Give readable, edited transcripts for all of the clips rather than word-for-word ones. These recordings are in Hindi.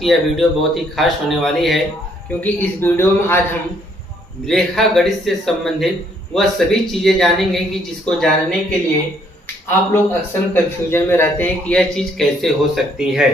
की यह वीडियो बहुत ही खास होने वाली है, क्योंकि इस वीडियो में आज हम रेखा गणित से संबंधित वह सभी चीज़ें जानेंगे कि जिसको जानने के लिए आप लोग अक्सर कंफ्यूजन में रहते हैं कि यह चीज़ कैसे हो सकती है।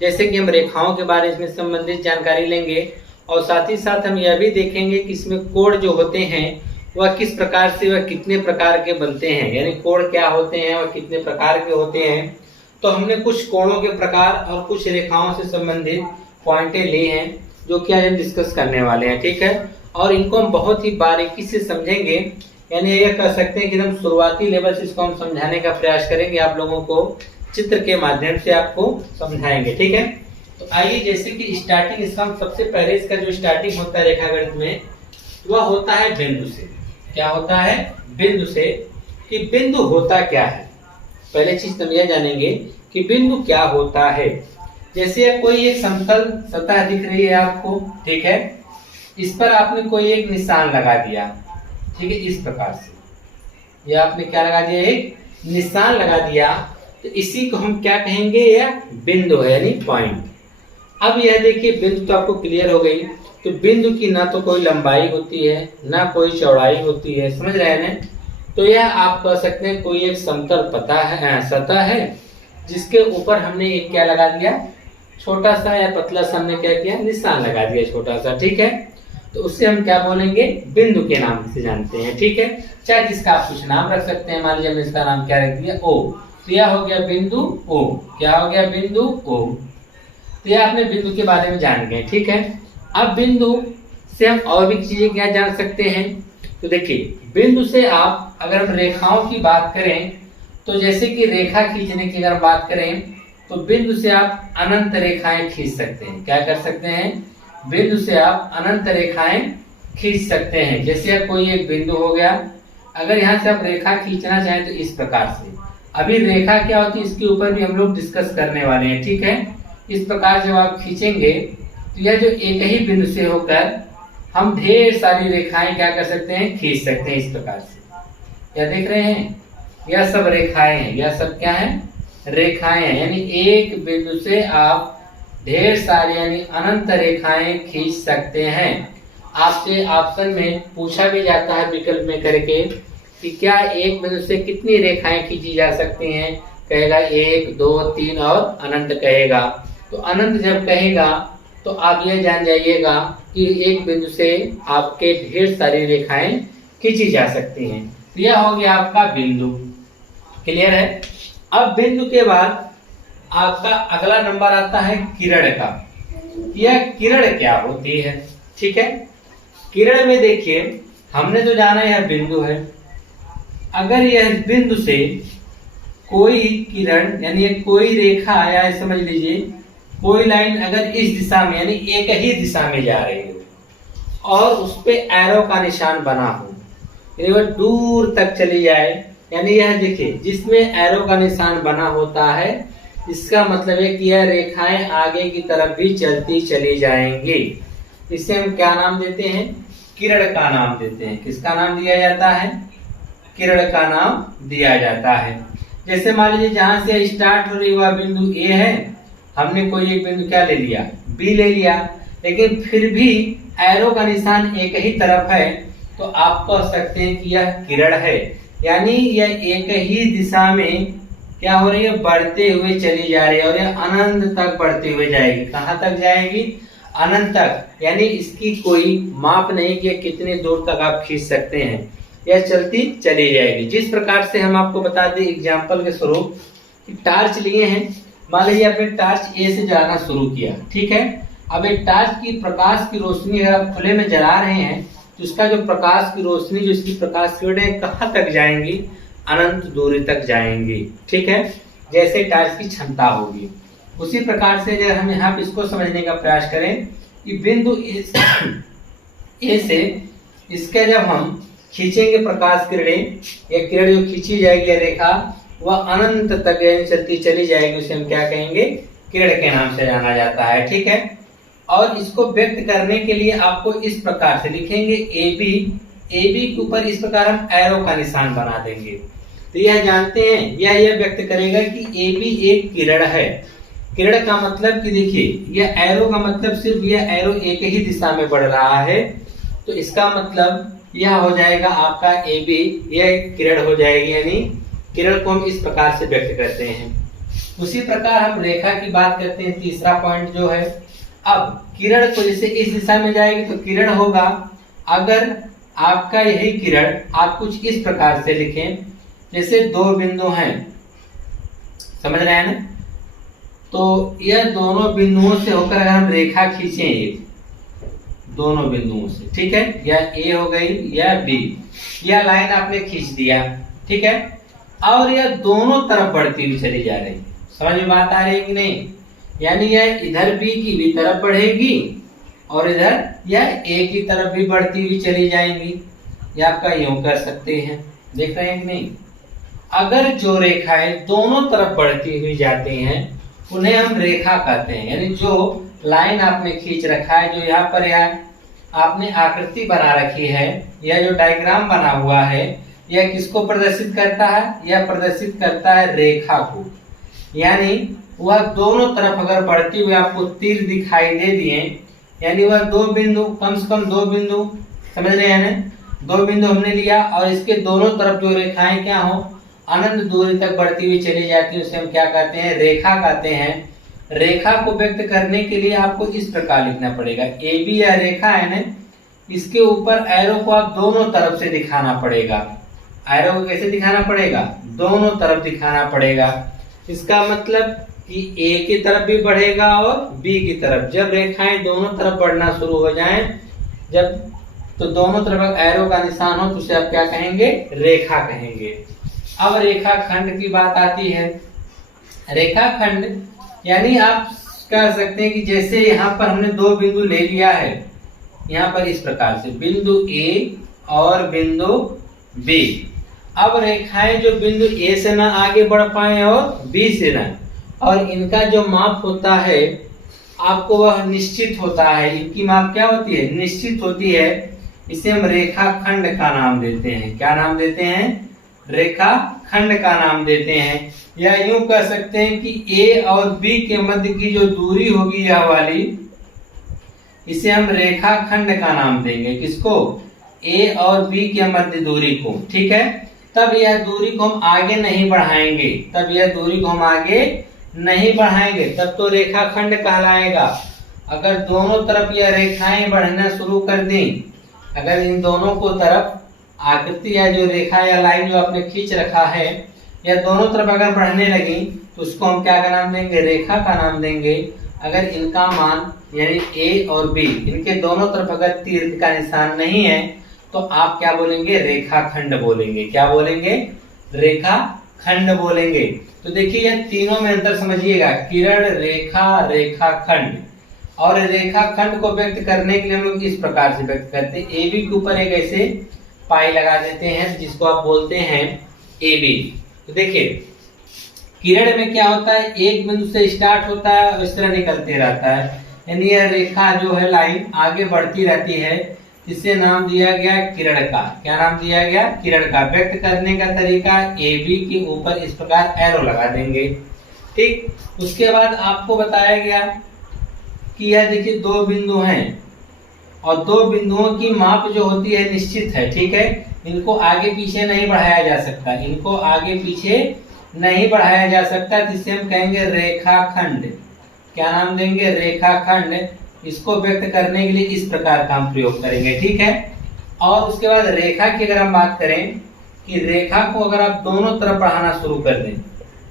जैसे कि हम रेखाओं के बारे में संबंधित जानकारी लेंगे और साथ ही साथ हम यह भी देखेंगे कि इसमें कोण जो होते हैं वह किस प्रकार से, वह कितने प्रकार के बनते हैं, यानी कोण क्या होते हैं, वह कितने प्रकार के होते हैं। तो हमने कुछ कोणों के प्रकार और कुछ रेखाओं से संबंधित पॉइंटें ली हैं जो कि आज हम डिस्कस करने वाले हैं, ठीक है। और इनको हम बहुत ही बारीकी से समझेंगे, यानी यह कह सकते हैं कि हम शुरुआती लेवल से इसको हम समझाने का प्रयास करेंगे, आप लोगों को चित्र के माध्यम से आपको समझाएंगे, ठीक है। तो आइए, जैसे कि स्टार्टिंग इसका हम सबसे पहले इसका जो स्टार्टिंग होता है रेखागणित में वह होता है बिंदु से। क्या होता है? बिंदु से। कि बिंदु होता क्या है, पहले चीज हम यह जानेंगे कि बिंदु क्या होता है। जैसे कोई एक समतल सतह दिख रही है आपको, ठीक है, इस पर आपने कोई एक निशान लगा दिया, ठीक है, इस प्रकार से। यह आपने क्या लगा दिया? एक निशान लगा दिया। तो इसी को हम क्या कहेंगे? यह बिंदु है, यानी पॉइंट। अब यह देखिए, बिंदु तो आपको क्लियर हो गई। तो बिंदु की ना तो कोई लंबाई होती है ना कोई चौड़ाई होती है, समझ रहे हैं ना। तो यह आप कह सकते हैं कोई एक समतल सतह है जिसके ऊपर हमने एक क्या लगा दिया? छोटा सा या पतला सा हमने क्या किया? निशान लगा दिया छोटा सा, ठीक है। तो उससे हम क्या बोलेंगे? बिंदु के नाम से जानते हैं, ठीक है। चाहे जिसका आप कुछ नाम रख सकते हैं, मान लीजिए हमने इसका नाम क्या रख दिया? ओ। तो यह हो गया बिंदु ओ। क्या हो गया? बिंदु ओ। तो यह आपने बिंदु के बारे में जान गए, ठीक है। अब बिंदु से हम और भी चीजें क्या जान सकते हैं? तो देखिए, बिंदु से आप अगर हम रेखाओं की बात करें तो जैसे कि रेखा खींचने की अगर बात करें तो बिंदु से आप अनंत रेखाएं खींच सकते हैं। क्या कर सकते हैं? बिंदु से आप अनंत रेखाएं खींच सकते हैं। जैसे कोई एक बिंदु हो गया, अगर यहाँ से आप रेखा खींचना चाहें तो इस प्रकार से। अभी रेखा क्या होती है इसके ऊपर भी हम लोग डिस्कस करने वाले हैं, ठीक है। इस प्रकार जब आप खींचेंगे तो यह जो एक ही बिंदु से होकर हम ढेर सारी रेखाएं क्या कर सकते हैं? खींच सकते हैं इस प्रकार से। क्या देख रहे हैं? यह सब रेखाएं हैं, यह सब क्या है? रेखाएं हैं। यानी एक बिंदु से आप ढेर सारी यानी अनंत रेखाएं खींच सकते हैं। आपसे ऑप्शन में पूछा भी जाता है विकल्प में करके कि क्या एक बिंदु से कितनी रेखाएं खींची जा सकती हैं? कहेगा 1, 2, 3 और अनंत कहेगा। तो अनंत जब कहेगा तो आप यह जान जाइएगा कि एक बिंदु से आपके ढेर सारी रेखाएं खींची जा सकती हैं। तो यह हो गया आपका बिंदु, क्लियर है। अब बिंदु के बाद आपका अगला नंबर आता है किरण का। यह किरण क्या होती है, ठीक है। किरण में देखिए, हमने तो जाना यह बिंदु है। अगर यह बिंदु से कोई किरण यानी कोई रेखा या समझ लीजिए कोई लाइन अगर इस दिशा में यानी एक ही दिशा में जा रही हो और उस पे एरो का निशान बना हो, यानी वह दूर तक चली जाए, यानी यह देखिए जिसमें एरो का निशान बना होता है इसका मतलब है कि यह रेखाएं आगे की तरफ भी चलती चली जाएंगी। इसे हम क्या नाम देते हैं? किरण का नाम देते हैं। किसका नाम दिया जाता है? किरण का नाम दिया जाता है। जैसे मान लीजिए जहां से स्टार्ट हो रही वह बिंदु ए है, हमने कोई एक बिंदु क्या ले लिया? बी ले लिया, लेकिन फिर भी एरो का निशान एक ही तरफ है, तो आप कह सकते हैं कि यह किरण है। यानी यह एक ही दिशा में क्या हो रही है? बढ़ते हुए चली जा रही है और यह अनंत तक बढ़ते हुए जाएगी। कहां तक जाएगी? अनंत तक। यानी इसकी कोई माप नहीं कि कितनी दूर तक आप खींच सकते हैं, यह चलती चली जाएगी। जिस प्रकार से हम आपको बता दें एग्जाम्पल के स्वरूप, टार्च लिए हैं, मान लीजिए आपने टार्च ए से जलाना शुरू किया, ठीक है। अब एक टार्च की प्रकाश की रोशनी अगर आप खुले में जला रहे हैं तो इसका जो प्रकाश की रोशनी, जो इसकी प्रकाश किरणें कहाँ तक जाएंगी? अनंत दूरी तक जाएंगी, ठीक है। जैसे टार्च की क्षमता होगी, उसी प्रकार से अगर हम यहाँ पे इसको समझने का प्रयास करें कि बिंदु ए से इसके जब हम खींचेंगे प्रकाश किरणें, या किरण जो खींची जाएगी या रेखा वह अनंत तक चलती चली जाएगी, उसे हम क्या कहेंगे? किरण के नाम से जाना जाता है, ठीक है। और इसको व्यक्त करने के लिए आपको इस प्रकार से लिखेंगे ए बी के ऊपर इस प्रकार हम एरो का निशान बना देंगे। तो यह जानते हैं, यह व्यक्त करेगा कि ए बी एक किरण है। किरण का मतलब कि देखिए यह एरो का मतलब सिर्फ यह एरो एक ही दिशा में बढ़ रहा है, तो इसका मतलब यह हो जाएगा आपका ए बी, यह किरण हो जाएगी, यानी किरण को हम इस प्रकार से व्यक्त करते हैं। उसी प्रकार हम रेखा की बात करते हैं, तीसरा पॉइंट जो है, अब किरण को जैसे इस दिशा में जाएगी तो किरण होगा, अगर आपका यही किरण आप कुछ इस प्रकार से लिखें, जैसे दो बिंदु हैं, समझ रहे हैं ना, तो यह दोनों बिंदुओं से होकर अगर हम रेखा खींचे एक दोनों बिंदुओं से, ठीक है, या ए हो गई या बी, यह लाइन आपने खींच दिया, ठीक है, और यह दोनों तरफ बढ़ती हुई चली जा रही है। समझ में बात आ रही है कि नहीं? यानी यह इधर बी की भी तरफ बढ़ेगी और इधर यह ए की तरफ भी बढ़ती हुई चली जाएंगी। यह आपका यूं कर सकते हैं, देख रहे हैं कि नहीं? अगर जो रेखाएं दोनों तरफ बढ़ती हुई जाती हैं उन्हें हम रेखा कहते हैं। यानी जो लाइन आपने खींच रखा है, जो यहाँ पर यह आपने आकृति बना रखी है, यह जो डायग्राम बना हुआ है, यह किसको प्रदर्शित करता है? यह प्रदर्शित करता है रेखा को। यानी वह दोनों तरफ अगर बढ़ती हुई आपको तीर दिखाई दे दिए, यानी वह दो बिंदु, कम से कम दो बिंदु, समझ रहे हैं ना, दो बिंदु हमने लिया और इसके दोनों तरफ जो रेखाएं क्या हो, अनंत दूरी तक बढ़ती हुई चली जाती है, उसे हम क्या कहते हैं? रेखा कहते हैं। रेखा को व्यक्त करने के लिए आपको इस प्रकार लिखना पड़ेगा, ए बी या रेखा है ना, इसके ऊपर एरो को आप दोनों तरफ से दिखाना पड़ेगा। एरो को कैसे दिखाना पड़ेगा? दोनों तरफ दिखाना पड़ेगा। इसका मतलब कि ए की तरफ भी बढ़ेगा और बी की तरफ। जब रेखाएं दोनों तरफ बढ़ना शुरू हो जाएं, जब तो दोनों तरफ एरो का निशान हो तो उसे आप क्या कहेंगे? रेखा कहेंगे। अब रेखाखंड की बात आती है। रेखाखंड यानी आप कह सकते हैं कि जैसे यहाँ पर हमने दो बिंदु ले लिया है, यहाँ पर इस प्रकार से बिंदु ए और बिंदु बी। अब रेखाएं जो बिंदु ए से ना आगे बढ़ पाए और बी से ना, और इनका जो माप होता है आपको वह निश्चित होता है। इनकी माप क्या होती है? निश्चित होती है। इसे हम रेखाखंड का नाम देते हैं। क्या नाम देते हैं? रेखाखंड का नाम देते हैं। या यूं कह सकते हैं कि ए और बी के मध्य की जो दूरी होगी यह वाली, इसे हम रेखाखंड का नाम देंगे। किसको? ए और बी के मध्य दूरी को, ठीक है। तब यह दूरी को हम आगे नहीं बढ़ाएंगे, तब तो रेखाखंड कहलाएगा। अगर दोनों तरफ यह रेखाएं बढ़ना शुरू कर दें, अगर इन दोनों को तरफ आकृति या जो रेखा या लाइन जो आपने खींच रखा है, या दोनों तरफ अगर बढ़ने लगी तो उसको हम क्या का नाम देंगे? रेखा का नाम देंगे। अगर इनका मान यानी ए और बी, इनके दोनों तरफ अगर तीर का निशान नहीं है तो आप क्या बोलेंगे? रेखाखंड बोलेंगे। क्या बोलेंगे? रेखाखंड बोलेंगे। तो देखिए यह तीनों में अंतर समझिएगा, किरण, रेखा, रेखाखंड। और रेखाखंड को व्यक्त करने के लिए हम लोग इस प्रकार से व्यक्त करते हैं। ए बी के ऊपर एक ऐसे पाई लगा देते हैं जिसको आप बोलते हैं ए बी। तो देखिए किरण में क्या होता है? एक बिंदु से स्टार्ट होता है और इस तरह निकलते रहता है, यानी यह रेखा जो है लाइन आगे बढ़ती रहती है। इसे नाम दिया गया किरण का। क्या नाम दिया गया? किरण का। व्यक्त करने का तरीका ए बी के ऊपर इस प्रकार एरो लगा देंगे, ठीक। उसके बाद आपको बताया गया कि यह देखिए दो बिंदु हैं और दो बिंदुओं की माप जो होती है निश्चित है, ठीक है। इनको आगे पीछे नहीं बढ़ाया जा सकता, जिसे हम कहेंगे रेखाखंड। क्या नाम देंगे? रेखाखंड। इसको व्यक्त करने के लिए इस प्रकार का हम प्रयोग करेंगे, ठीक है। और उसके बाद रेखा की अगर हम बात करें कि रेखा को अगर आप दोनों तरफ बढ़ाना शुरू कर दें,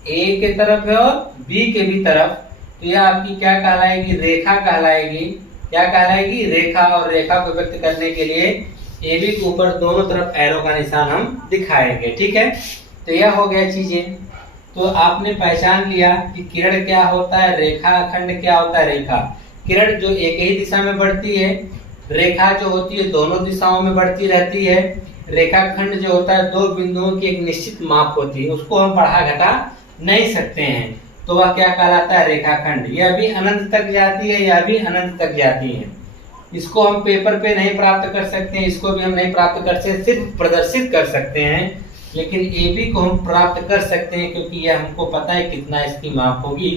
ए के तरफ है और बी के भी तरफ, तो यह आपकी क्या कहलाएगी? रेखा कहलाएगी। क्या कहलाएगी? रेखा। और रेखा को व्यक्त करने के लिए ए बी के ऊपर दोनों तरफ एरो का निशान हम दिखाएंगे, ठीक है। तो यह हो गया चीजें। तो आपने पहचान लिया कि किरण क्या होता है, रेखाखंड क्या होता है। रेखा, किरण जो एक ही दिशा में बढ़ती है, रेखा जो होती है दोनों दिशाओं में बढ़ती रहती है। रेखाखंड जो होता है दो बिंदुओं की एक निश्चित माप होती है, उसको हम बढ़ा घटा नहीं सकते हैं, तो वह क्या कहलाता है? रेखाखंड। यह भी अनंत तक जाती है, यह भी अनंत तक जाती है। इसको हम पेपर पे नहीं प्राप्त कर सकते हैं, इसको भी हम नहीं प्राप्त कर सकते, सिर्फ प्रदर्शित कर सकते हैं। लेकिन ए बी को हम प्राप्त कर सकते हैं क्योंकि यह हमको पता है कितना इसकी माप होगी।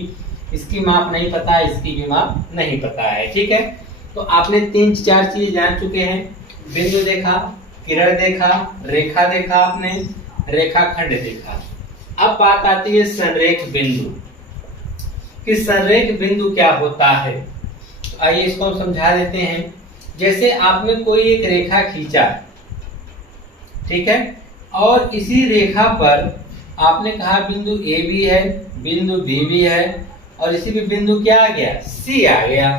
इसकी माप नहीं पता है, इसकी भी माप नहीं पता है। ठीक है, तो आपने 3-4 चीज जान चुके हैं। बिंदु देखा, किरण देखा, रेखा देखा, आपने रेखाखंड देखा। अब बात आती है संरेख बिंदु कि संरेख बिंदु क्या होता है। तो आइए इसको हम समझा देते हैं। जैसे आपने कोई एक रेखा खींचा, ठीक है, और इसी रेखा पर आपने कहा बिंदु ए भी है, बिंदु बी भी है, और इसी भी बिंदु क्या आ गया, सी आ गया।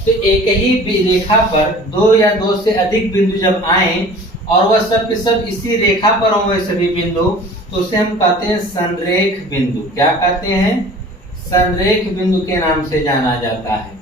तो एक ही रेखा पर 2 या 2 से अधिक बिंदु जब आए और वह सब के सब इसी रेखा पर हो वह सभी बिंदु, तो उसे हम कहते हैं संरेख बिंदु। क्या कहते हैं, संरेख बिंदु के नाम से जाना जाता है।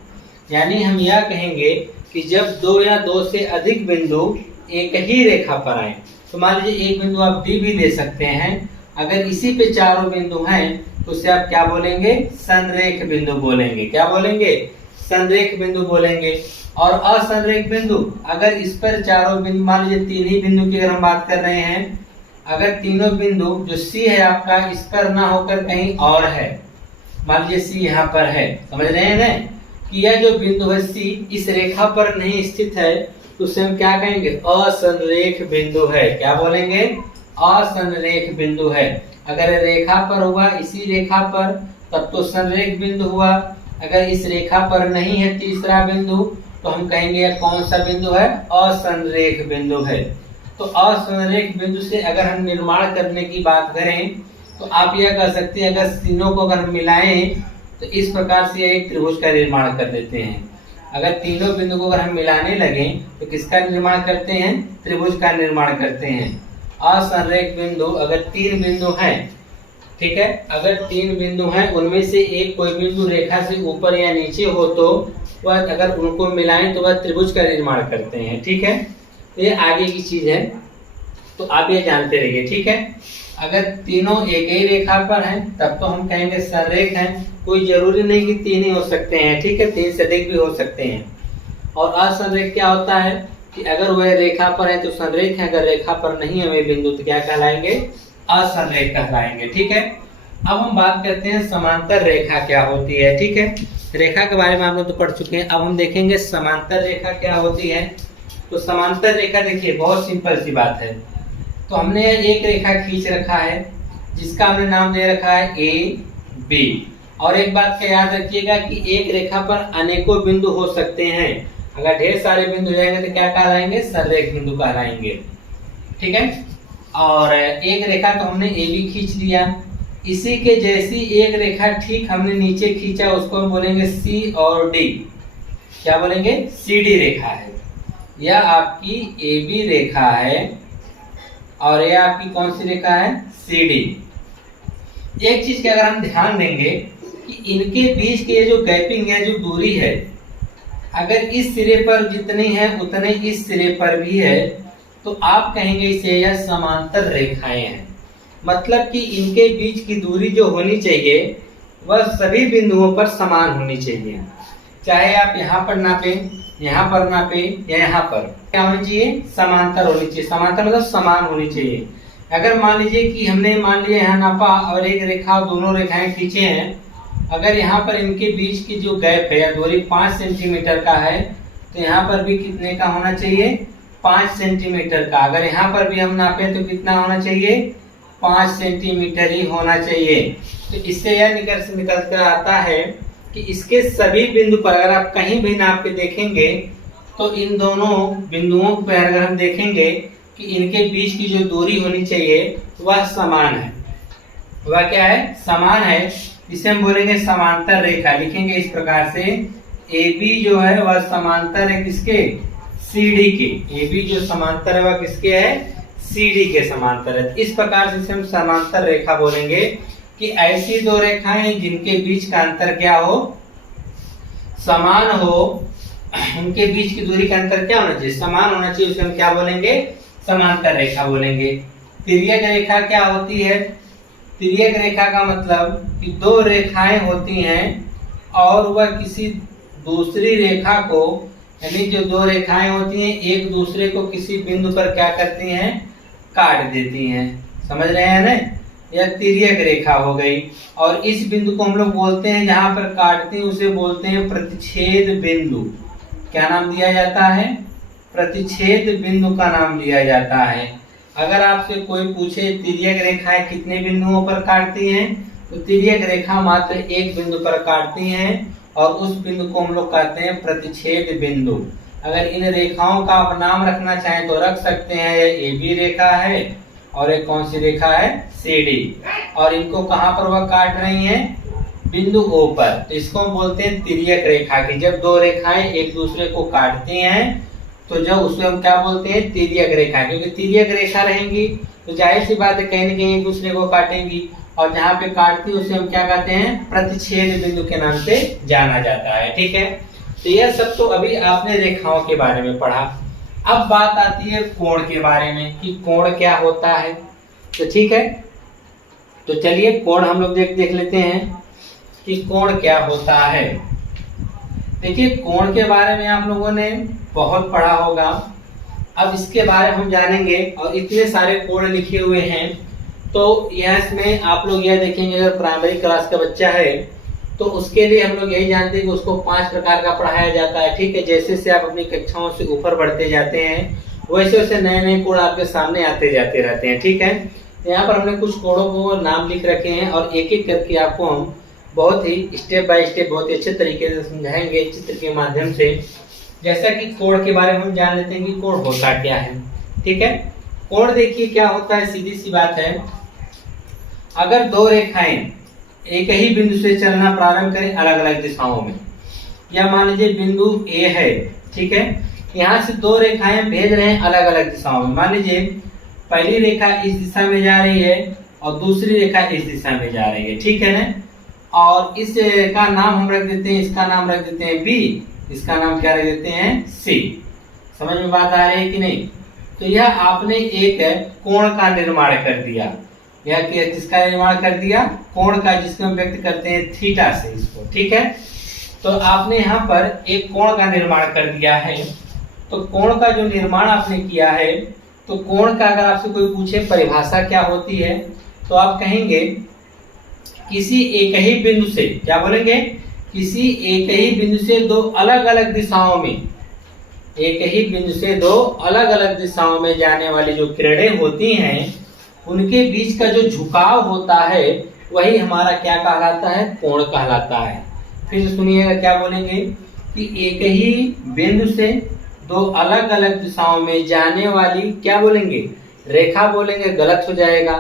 यानी हम यह कहेंगे कि जब 2 या 2 से अधिक बिंदु एक ही रेखा पर आए, तो मान लीजिए एक बिंदु आप डी भी ले सकते हैं, अगर इसी पे चारों बिंदु हैं तो उसे आप क्या बोलेंगे, संरेख बिंदु बोलेंगे। क्या बोलेंगे, संरेख बिंदु बोलेंगे। और असंरेख बिंदु, अगर इस पर चारों बिंदु, मान लीजिए 3 ही बिंदु की अगर हम बात कर रहे हैं, अगर तीनों बिंदु जो सी है आपका इस पर ना होकर कहीं और है, मान लीजिए सी यहाँ पर है, समझ रहे हैं ना कि यह जो बिंदु है सी इस रेखा पर नहीं स्थित है, तो उसे हम क्या कहेंगे, असंरेख बिंदु है। क्या बोलेंगे, असंरेख बिंदु है। अगर रेखा पर हुआ इसी रेखा पर तब तो संरेख बिंदु हुआ, अगर इस रेखा पर नहीं है तीसरा बिंदु तो हम कहेंगे यह कौन सा बिंदु है, असंरेख बिंदु है। तो असंरेख बिंदु से अगर हम निर्माण करने की बात करें तो आप यह कह सकते हैं, अगर तीनों को अगर मिलाएं तो इस प्रकार से एक त्रिभुज का निर्माण कर देते हैं। अगर तीनों बिंदु को अगर हम मिलाने लगे तो किसका निर्माण करते हैं, त्रिभुज का निर्माण करते हैं। असंरेख बिंदु अगर 3 बिंदु हैं, ठीक है, अगर 3 बिंदु हैं उनमें से एक कोई बिंदु रेखा से ऊपर या नीचे हो तो वह अगर उनको मिलाएं तो वह त्रिभुज का निर्माण करते हैं। ठीक है, तो ये आगे की चीज है, तो आप ये जानते रहिए। ठीक है, अगर तीनों एक ही रेखा पर हैं तब तो हम कहेंगे संरेख हैं। कोई जरूरी नहीं कि 3 ही हो सकते हैं, ठीक है, 3 से अधिक भी हो सकते हैं। और असंरेख क्या होता है कि अगर वह रेखा पर है तो संरेख है, अगर रेखा पर नहीं है वे बिंदु तो क्या कहलाएंगे, असंरेख कहलाएंगे। ठीक है, अब हम बात करते हैं समांतर रेखा क्या होती है। ठीक है, रेखा के बारे में हम लोग तो पढ़ चुके हैं, अब हम देखेंगे समांतर रेखा क्या होती है। तो समांतर रेखा देखिए बहुत सिंपल सी बात है। तो हमने एक रेखा खींच रखा है जिसका हमने नाम दे रखा है ए बी, और एक बात का याद रखिएगा कि एक रेखा पर अनेकों बिंदु हो सकते हैं। अगर ढेर सारे बिंदु जाएंगे तो क्या कहलाएंगे, संरेख बिंदु कहलाएंगे। ठीक है, और एक रेखा तो हमने ए बी खींच लिया, इसी के जैसी एक रेखा ठीक हमने नीचे खींचा, उसको हम बोलेंगे सी और डी। क्या बोलेंगे, सी डी रेखा है। यह आपकी ए बी रेखा है और यह आपकी कौन सी रेखा है, सी डी। एक चीज का अगर हम ध्यान देंगे कि इनके बीच के जो गैपिंग है, जो दूरी है, अगर इस सिरे पर जितनी है उतने इस सिरे पर भी है तो आप कहेंगे इसे यह समांतर रेखाएं हैं। मतलब कि इनके बीच की दूरी जो होनी चाहिए वह सभी बिंदुओं पर समान होनी चाहिए। चाहे आप यहाँ पर नापें, यहाँ पर नापें या यहाँ पर, क्या होनी चाहिए, समांतर होनी चाहिए। समांतर मतलब समान होनी चाहिए। अगर मान लीजिए कि हमने मान लिया यहाँ नापा और एक रेखा, दोनों रेखाएं खींचे हैं, अगर यहाँ पर इनके बीच की जो गैप है या दूरी 5 सेंटीमीटर का है तो यहाँ पर भी कितने का होना चाहिए, 5 सेंटीमीटर का। अगर यहाँ पर भी हम नापे तो कितना होना चाहिए, 5 सेंटीमीटर ही होना चाहिए। तो इससे यह निकल कर आता है कि इसके सभी बिंदु पर अगर आप कहीं भी नाप के देखेंगे तो इन दोनों बिंदुओं पर अगर हम देखेंगे कि इनके बीच की जो दूरी होनी चाहिए वह समान है। वह क्या है, समान है। इसे हम बोलेंगे समांतर रेखा। लिखेंगे इस प्रकार से, ए बी जो है वह समांतर है किसके, सी डी के। ए बी जो समांतर है वह किसके है, सी डी के समांतर है। इस प्रकार से इसे हम समांतर रेखा बोलेंगे कि ऐसी दो रेखाएं जिनके बीच का अंतर क्या हो, समान हो, उनके बीच की दूरी का अंतर क्या होना चाहिए, समान होना चाहिए। उसे हम क्या बोलेंगे, समांतर रेखा बोलेंगे। तिर्यक रेखा क्या होती है, तिर्यक रेखा का मतलब कि दो रेखाएं होती हैं और वह किसी दूसरी रेखा को, यानी जो दो रेखाएं होती हैं एक दूसरे को किसी बिंदु पर क्या करती हैं, काट देती हैं। समझ रहे हैं ना, या तिर्यक रेखा हो गई। और इस बिंदु को हम लोग बोलते हैं, जहां पर काटते हैं उसे बोलते हैं प्रतिच्छेद बिंदु। क्या नाम दिया जाता है? प्रतिच्छेद बिंदु का नाम दिया जाता है। अगर आपसे कोई पूछे तिर्यक रेखाएं कितने बिंदुओं पर काटती हैं, तो तिर्यक रेखा मात्र एक बिंदु पर काटती हैं और उस बिंदु को हम लोग कहते हैं प्रतिच्छेद बिंदु। अगर इन रेखाओं का आप नाम रखना चाहें तो रख सकते हैं। ये AB रेखा है और एक कौन सी रेखा है? CD। और इनको कहां पर वह काट रही हैं? बिंदु O पर। तो इसको हम बोलते हैं तिर्यक रेखा की। जब दो रेखाएं एक दूसरे को काटती हैं तो जब उसे हम क्या बोलते हैं? तिर्यक रेखा। क्योंकि तिर्यक रेखा रहेंगी तो जाहिर सी बात है कहीं न कहीं एक दूसरे को काटेंगी, और जहां पे काटती है उसे हम क्या कहते हैं? प्रतिच्छेद बिंदु के नाम से जाना जाता है। ठीक है, तो यह सब तो अभी आपने रेखाओं के बारे में पढ़ा। अब बात आती है कोण के बारे में कि कोण क्या होता है। तो ठीक है, तो चलिए कोण हम लोग देख लेते हैं कि कोण क्या होता है। देखिए, कोण के बारे में आप लोगों ने बहुत पढ़ा होगा। अब इसके बारे में हम जानेंगे, और इतने सारे कोण लिखे हुए हैं तो यह इसमें आप लोग यह देखेंगे, अगर प्राइमरी क्लास का बच्चा है तो उसके लिए हम लोग यही जानते हैं कि उसको 5 प्रकार का पढ़ाया जाता है। ठीक है, जैसे जैसे आप अपनी कक्षाओं से ऊपर बढ़ते जाते हैं वैसे वैसे नए नए कोण आपके सामने आते जाते रहते हैं। ठीक है, तो यहाँ पर हमने कुछ कोणों को नाम लिख रखे हैं और एक एक करके आपको हम बहुत ही स्टेप बाय स्टेप बहुत ही अच्छे तरीके से समझाएंगे चित्र के माध्यम से। जैसा कि कोण के बारे में हम जान लेते हैं कि कोण होता क्या है। ठीक है, कोण देखिए क्या होता है, सीधी सी बात है। अगर दो रेखाएं एक ही बिंदु से चलना प्रारंभ करें अलग अलग दिशाओं में, या मान लीजिए बिंदु A है, ठीक है, यहाँ से दो रेखाएं भेज रहे हैं अलग अलग दिशाओं में। मान लीजिए पहली रेखा इस दिशा में जा रही है और दूसरी रेखा इस दिशा में जा रही है। ठीक है ना, और इस का नाम हम रख देते हैं, इसका नाम रख देते हैं B, इसका नाम क्या रख देते हैं? C। समझ में बात आ रही है कि नहीं? तो यह आपने एक कोण का निर्माण कर दिया। यह किसका निर्माण कर दिया? कोण का, जिसको हम व्यक्त करते हैं थीटा से इसको। ठीक है, तो आपने यहाँ पर एक कोण का निर्माण कर दिया है। तो कोण का जो निर्माण आपने किया है, तो कोण का अगर आपसे कोई पूछे परिभाषा क्या होती है, तो आप कहेंगे किसी एक ही बिंदु से, क्या बोलेंगे? किसी एक ही बिंदु से दो अलग अलग दिशाओं में, एक ही बिंदु से दो अलग अलग दिशाओं में जाने वाली जो किरणें होती हैं उनके बीच का जो झुकाव होता है वही हमारा क्या कहलाता है? कोण कहलाता है। फिर सुनिएगा क्या बोलेंगे कि एक ही बिंदु से दो अलग अलग दिशाओं में जाने वाली, क्या बोलेंगे? रेखा बोलेंगे, गलत हो जाएगा।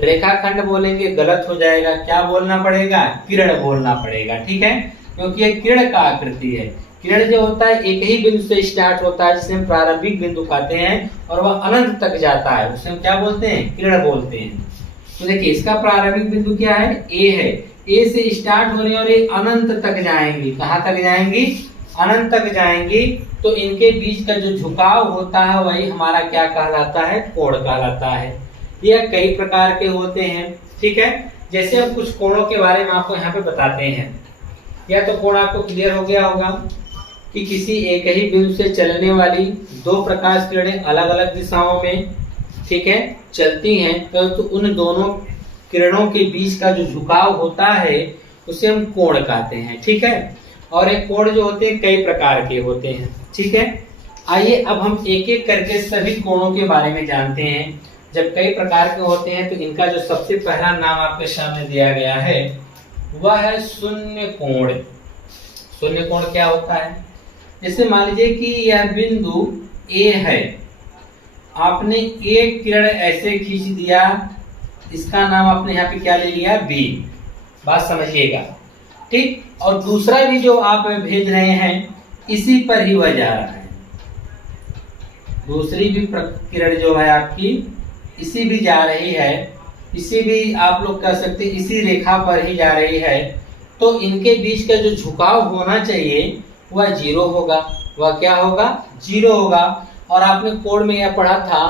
रेखाखंड बोलेंगे, गलत हो जाएगा। क्या बोलना पड़ेगा? किरण बोलना पड़ेगा। ठीक है, क्योंकि यह किरण का आकृति है। किरण जो होता है एक ही बिंदु से स्टार्ट होता है, जिसे हम प्रारंभिक बिंदु कहते हैं, और वह अनंत तक जाता है, उसे हम क्या बोलते हैं? किरण बोलते हैं। तो देखिए इसका प्रारंभिक बिंदु क्या है? A है। A से स्टार्ट होने और ये अनंत तक जाएंगी। कहाँ तक जाएंगी? अनंत तक जाएंगी। तो इनके बीच का जो झुकाव होता है वही हमारा क्या कहलाता है? कोण कहलाता है। यह कई प्रकार के होते हैं। ठीक है, जैसे हम कुछ कोणों के बारे में आपको यहाँ पे बताते हैं। या तो कोण आपको क्लियर हो गया होगा कि किसी एक ही बिंदु से चलने वाली दो प्रकाश किरणें अलग अलग दिशाओं में, ठीक है, चलती हैं, तो उन दोनों किरणों के बीच का जो झुकाव होता है उसे हम कोण कहते हैं। ठीक है, और एक कोण जो होते हैं कई प्रकार के होते हैं। ठीक है, आइए अब हम एक एक करके सभी कोणों के बारे में जानते हैं। जब कई प्रकार के होते हैं तो इनका जो सबसे पहला नाम आपके सामने दिया गया है वह है शून्य कोण। शून्य कोण क्या होता है? जैसे मान लीजिए कि यह बिंदु A है, आपने एक किरण ऐसे खींच दिया, इसका नाम आपने यहाँ पे क्या ले लिया? B। बात समझिएगा, ठीक। और दूसरा भी जो आप भेज रहे हैं इसी पर ही वह जा रहा है। दूसरी भी किरण जो है आपकी इसी भी जा रही है, इसी भी आप लोग कह सकते हैं इसी रेखा पर ही जा रही है। तो इनके बीच का जो झुकाव होना चाहिए वह 0 होगा। वह क्या होगा? 0 होगा। और आपने कोण में यह पढ़ा था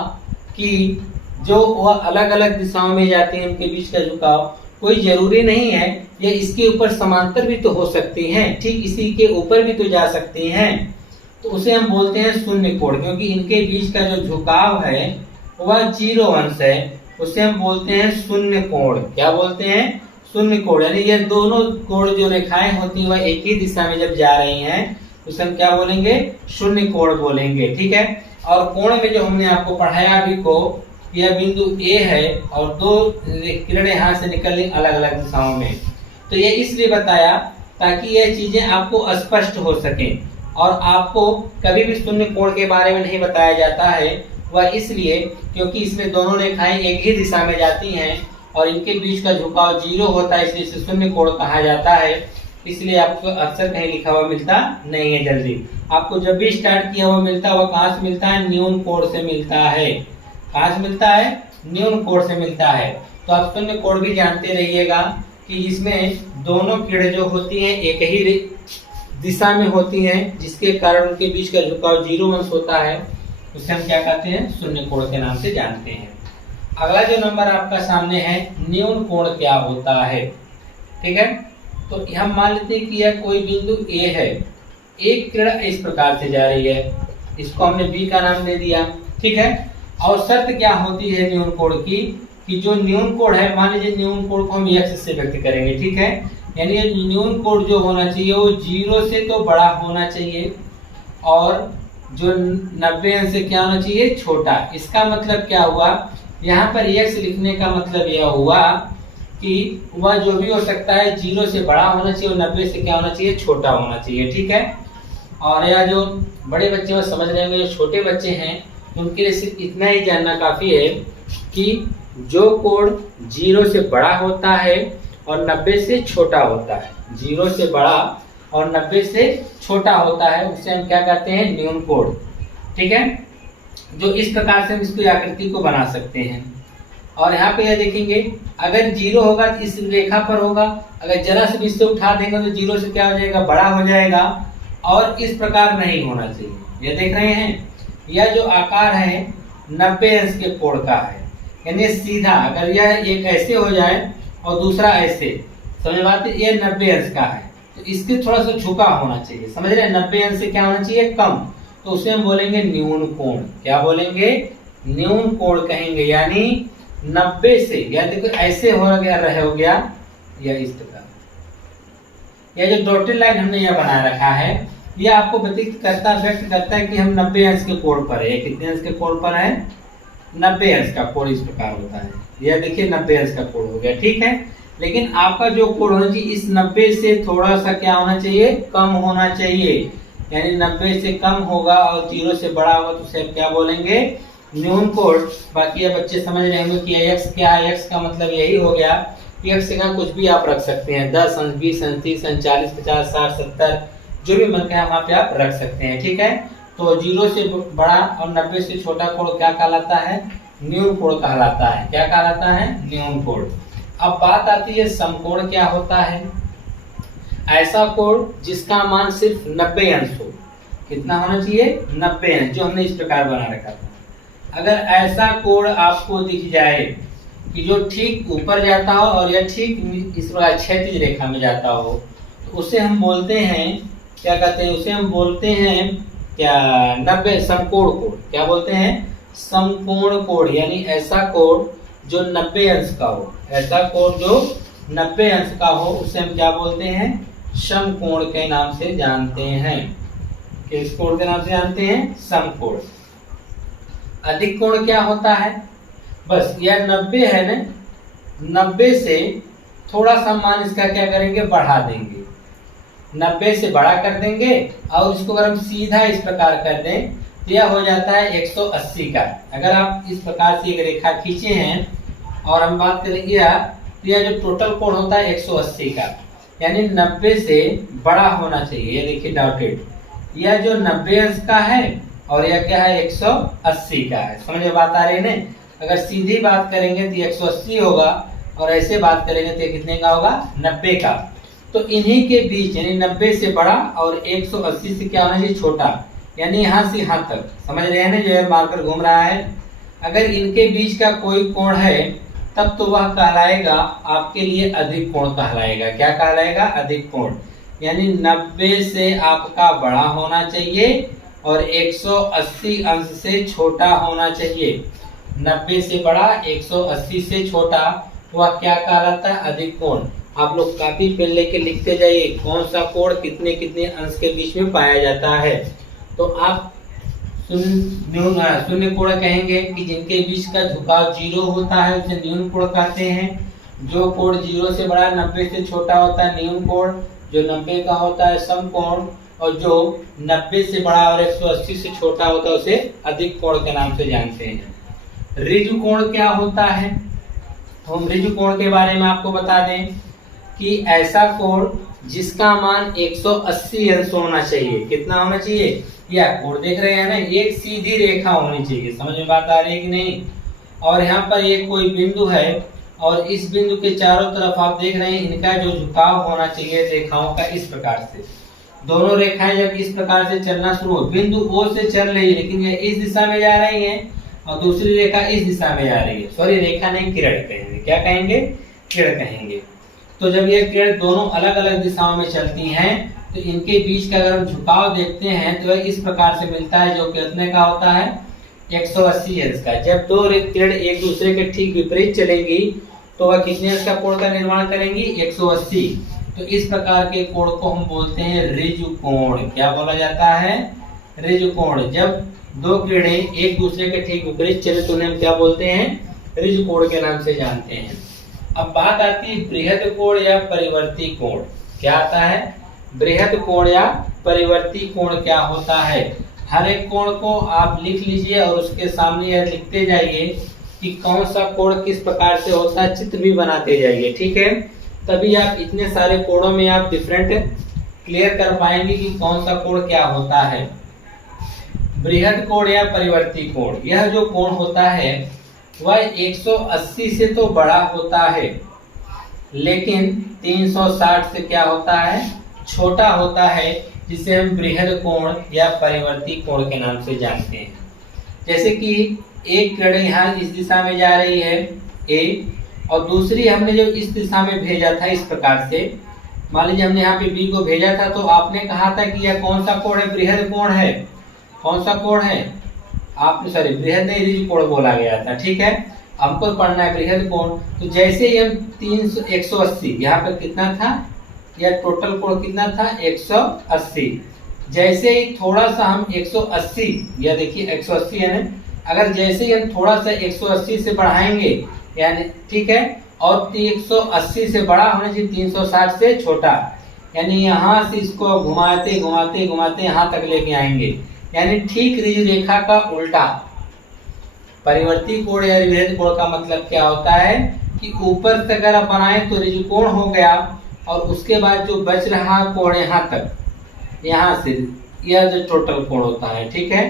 कि जो वह अलग अलग दिशाओं में जाते हैं उनके बीच का झुकाव कोई जरूरी नहीं है, यह इसके ऊपर समांतर भी तो हो सकती हैं, ठीक इसी के ऊपर भी तो जा सकती हैं। तो उसे हम बोलते हैं शून्य कोण, क्योंकि इनके बीच का जो झुकाव है वह 0 अंश है। उसे हम बोलते हैं शून्य कोण। क्या बोलते हैं? शून्य कोण। यानी ये दोनों कोण जो रेखाएं होती हैं वह एक ही दिशा में जब जा रही हैं उसे हम क्या बोलेंगे? शून्य कोण बोलेंगे। ठीक है। और कोण में जो हमने आपको पढ़ाया अभी को, यह बिंदु ए है और दो किरणें यहाँ से निकल रही अलग अलग दिशाओं में। तो ये इसलिए बताया ताकि यह चीजें आपको स्पष्ट हो सके। और आपको कभी भी शून्य कोण के बारे में नहीं बताया जाता है, वह इसलिए क्योंकि इसमें दोनों रेखाएं एक ही दिशा में जाती हैं और इनके बीच का झुकाव 0 होता है, इसलिए इसे शून्य कोण कहा जाता है। इसलिए आपको अक्सर कहीं लिखा हुआ मिलता नहीं है। जल्दी आपको जब भी स्टार्ट किया हुआ मिलता है वह कहाँ से मिलता है? न्यून कोण से मिलता है। कहाँ से मिलता है? न्यून कोण से मिलता है। तो आप शून्य कोण भी जानते रहिएगा कि इसमें दोनों किरणें जो होती हैं एक ही दिशा में होती हैं, जिसके कारण उनके बीच का झुकाव 0 अंश होता है। उसे हम क्या कहते हैं? शून्य कोण के नाम से जानते हैं। अगला जो नंबर आपका सामने है, न्यून कोण क्या होता है? ठीक है। तो हम मान लेते हैं कि यह कोई बिंदु ए है, एक किरण इस प्रकार से जा रही है, इसको हमने बी का नाम दे दिया। ठीक है। और शर्त क्या होती है न्यून कोण की? कि जो न्यून कोण है, मान लीजिए न्यून कोण को हम x से व्यक्त करेंगे। ठीक है। यानी न्यून कोण जो होना चाहिए वो 0 से तो बड़ा होना चाहिए और जो 90 अंश से क्या होना चाहिए? छोटा। इसका मतलब क्या हुआ? यहाँ पर x लिखने का मतलब यह हुआ कि वह जो भी हो सकता है 0 से बड़ा होना चाहिए और 90 से क्या होना चाहिए? छोटा होना चाहिए। ठीक है। और यह जो बड़े बच्चे वो समझ रहे होंगे, जो छोटे बच्चे हैं उनके लिए सिर्फ इतना ही जानना काफी है कि जो कोण 0 से बड़ा होता है और 90 से छोटा होता है, 0 से बड़ा और 90 से छोटा होता है, उसे हम क्या कहते हैं? न्यून कोण। ठीक है। जो इस प्रकार से हम इसकी आकृति को बना सकते हैं। और यहाँ पे यह देखेंगे, अगर 0 होगा तो इस रेखा पर होगा, अगर जरा से भी इससे उठा देंगे तो 0 से क्या हो जाएगा? बड़ा हो जाएगा। और इस प्रकार नहीं होना चाहिए। यह देख रहे हैं, यह जो आकार है 90 अंश के कोण का है। यानी सीधा अगर यह एक ऐसे हो जाए और दूसरा ऐसे, समझ बात है? ये 90 अंश का है तो इसके थोड़ा सा झुका होना चाहिए। समझ रहे हैं? 90 अंश से क्या होना चाहिए? कम। तो उसे हम बोलेंगे न्यून कोण। क्या बोलेंगे? न्यून कोण कहेंगे। यानी 90 से, या देखो ऐसे हो गया या इस प्रकार, यह जो डॉटेड लाइन हमने यह बना रखा है यह आपको व्यक्त करता है कि हम 90 अंश के कोण पर है। कितने अंश के कोण पर है? 90 अंश का कोण इस प्रकार होता है। यह देखिए 90 अंश का कोण हो गया। ठीक है। लेकिन आपका जो कोण होना चाहिए इस 90 से थोड़ा सा क्या होना चाहिए? कम होना चाहिए। यानी 90 से कम होगा और 0 से बड़ा होगा तो उसे क्या बोलेंगे? न्यून कोण। बाकी ये बच्चे समझ रहे होंगे कि x क्या है। x का मतलब यही हो गया कि x का कुछ भी आप रख सकते हैं, 10 अंश, 20 अंश, 30 अंश, 40, 50, 60, 70, जो भी मन है वहाँ पे आप रख सकते हैं। ठीक है। तो 0 से बड़ा और 90 से छोटा कोण क्या कहलाता है? न्यून कोण कहलाता है। क्या कहलाता है? न्यून कोण। अब बात आती है समकोण क्या होता है? ऐसा कोण जिसका मान सिर्फ 90 अंश हो। कितना होना चाहिए? 90 अंश, जो हमने इस प्रकार बना रखा था। अगर ऐसा कोण आपको दिख जाए कि जो ठीक ऊपर जाता हो और यह ठीक इस प्रकार क्षैतिज रेखा में जाता हो, तो उसे हम बोलते हैं, क्या कहते हैं? उसे हम बोलते हैं क्या? 90 समकोण कोण। क्या बोलते हैं? समकोण कोण। यानी ऐसा कोण जो 90 अंश का हो, ऐसा कोण जो 90 अंश का हो उसे हम क्या बोलते हैं? समकोण के नाम से जानते हैं। किस कोण के नाम से जानते हैं? समकोण। अधिक कोण क्या होता है? बस यह 90 है ना, 90 से थोड़ा सा मान इसका क्या करेंगे? बढ़ा देंगे, 90 से बड़ा कर देंगे और इसको अगर हम सीधा इस प्रकार कर दें तो यह हो जाता है 180 का। अगर आप इस प्रकार से एक रेखा खींचे हैं और हम बात करेंगे तो यह जो टोटल कोण होता है 180 का, यानी 90 से बड़ा होना चाहिए। ये देखिए डॉटेड, यह जो 90 अंश का है और यह क्या है? 180 का है। समझ में बात आ रही है ना? अगर सीधी बात करेंगे तो 180 होगा और ऐसे बात करेंगे तो कितने का होगा? 90 का। तो इन्हीं के बीच यानी 90 से बड़ा और 180 से क्या होना चाहिए? छोटा। यानी यहाँ से यहाँ तक, समझ रहे हैं ना? जो है मार्कर घूम रहा है, अगर इनके बीच का कोई कोण है तब तो वह कहलाएगा आपके लिए अधिक कोण कहलाएगा। क्या कहलाएगा? अधिक कोण। यानी 90 से आपका बड़ा होना चाहिए और 180 अंश से छोटा होना चाहिए। 90 से बड़ा 180 से छोटा वह क्या कहलाता है? अधिक कोण। आप लोग कापी पेन लेके लिखते जाइए कौन सा कोण कितने कितने अंश के बीच में पाया जाता है। तो आप शून्य कोण कहेंगे कि जिनके बीच का झुकाव 0 होता है उसे न्यून कोण कहते हैं। जो कोण 0 से बड़ा 90 से छोटा होता है न्यून कोण, जो 90 का होता है सम कोण, और जो 90 से बड़ा और 180 से छोटा होता है उसे अधिक कोण के नाम से जानते हैं। ऋजु कोण क्या होता है? हम ऋजु कोण के बारे में आपको बता दें कि ऐसा कोण जिसका मान 180 अंश होना चाहिए। कितना होना चाहिए? यह कोण देख रहे हैं ना, एक सीधी रेखा होनी चाहिए। समझ में बात आ रही है कि नहीं? और यहाँ पर एक कोई बिंदु है और इस बिंदु के चारों तरफ आप देख रहे हैं इनका जो झुकाव होना चाहिए रेखाओं का इस प्रकार से। दोनों रेखाएं जब इस प्रकार से चलना शुरू हो, बिंदु O से चल रही है लेकिन यह इस दिशा में जा रही है और दूसरी रेखा इस दिशा में जा रही है। सॉरी, रेखा नहीं, किरण कहेंगे। क्या कहेंगे? किरण कहेंगे। तो जब ये किरण दोनों अलग अलग दिशाओं में चलती हैं तो इनके बीच का अगर हम झुकाव देखते हैं तो इस प्रकार से मिलता है, जो कितने का होता है? 180 अंश का। जब दो किरण एक दूसरे के ठीक विपरीत चलेंगी तो वह कितने अंश का कोण का निर्माण करेंगी? 180। तो इस प्रकार के कोण को हम बोलते हैं ऋजु कोण। क्या बोला जाता है? ऋजु कोण। जब दो किरणें एक दूसरे के ठीक विपरीत चले तो उन्हें हम क्या बोलते हैं? ऋजु कोण के नाम से जानते हैं। अब बात आती है बृहद कोण या परिवर्ती कोण। क्या आता है? बृहद कोण या परिवर्ती कोण क्या होता है? हर एक कोण को आप लिख लीजिए और उसके सामने यह लिखते जाइए कि कौन सा कोण किस प्रकार से होता है, चित्र भी बनाते जाइए। ठीक है, तभी आप इतने सारे कोणों में आप डिफरेंट क्लियर कर पाएंगे कि कौन सा कोण क्या होता है। बृहद कोण या परिवर्ती कोण, यह जो कोण होता है वह 180 से तो बड़ा होता है लेकिन 360 से क्या होता है? छोटा होता है, जिसे हम बृहद कोण या परिवर्ती कोण के नाम से जानते हैं। जैसे कि एक किरण यहाँ इस दिशा में जा रही है A, और दूसरी हमने जो इस दिशा में भेजा था इस प्रकार से, मान लीजिए हमने यहाँ पे B को भेजा था तो आपने कहा था कि यह कौन सा कोण है? बृहद कोण है। कौन सा कोण है? आपने सॉरी बृहद नहीं, ऋजु कोण बोला गया था। ठीक है, हमको पढ़ना है बृहद कोण। तो जैसे ही हम 180, यहाँ पर कितना था? यह टोटल कोण कितना था? 180। जैसे ही थोड़ा सा हम 180, यह देखिए 180 है ना, अगर जैसे ही हम थोड़ा सा 180 से बढ़ाएंगे यानी, ठीक है, और 180 से बड़ा होना चाहिए 360 से छोटा, यानी यहाँ से इसको घुमाते घुमाते घुमाते यहाँ तक लेके आएंगे, यानी ठीक ऋजु रेखा का उल्टा। परिवर्ती कोण या बृहद कोण का मतलब क्या होता है कि ऊपर से अगर आप बनाएं तो ऋजु कोण हो गया और उसके बाद जो बच रहा कोण यहाँ तक, यहाँ से यह जो टोटल कोण होता है, ठीक है,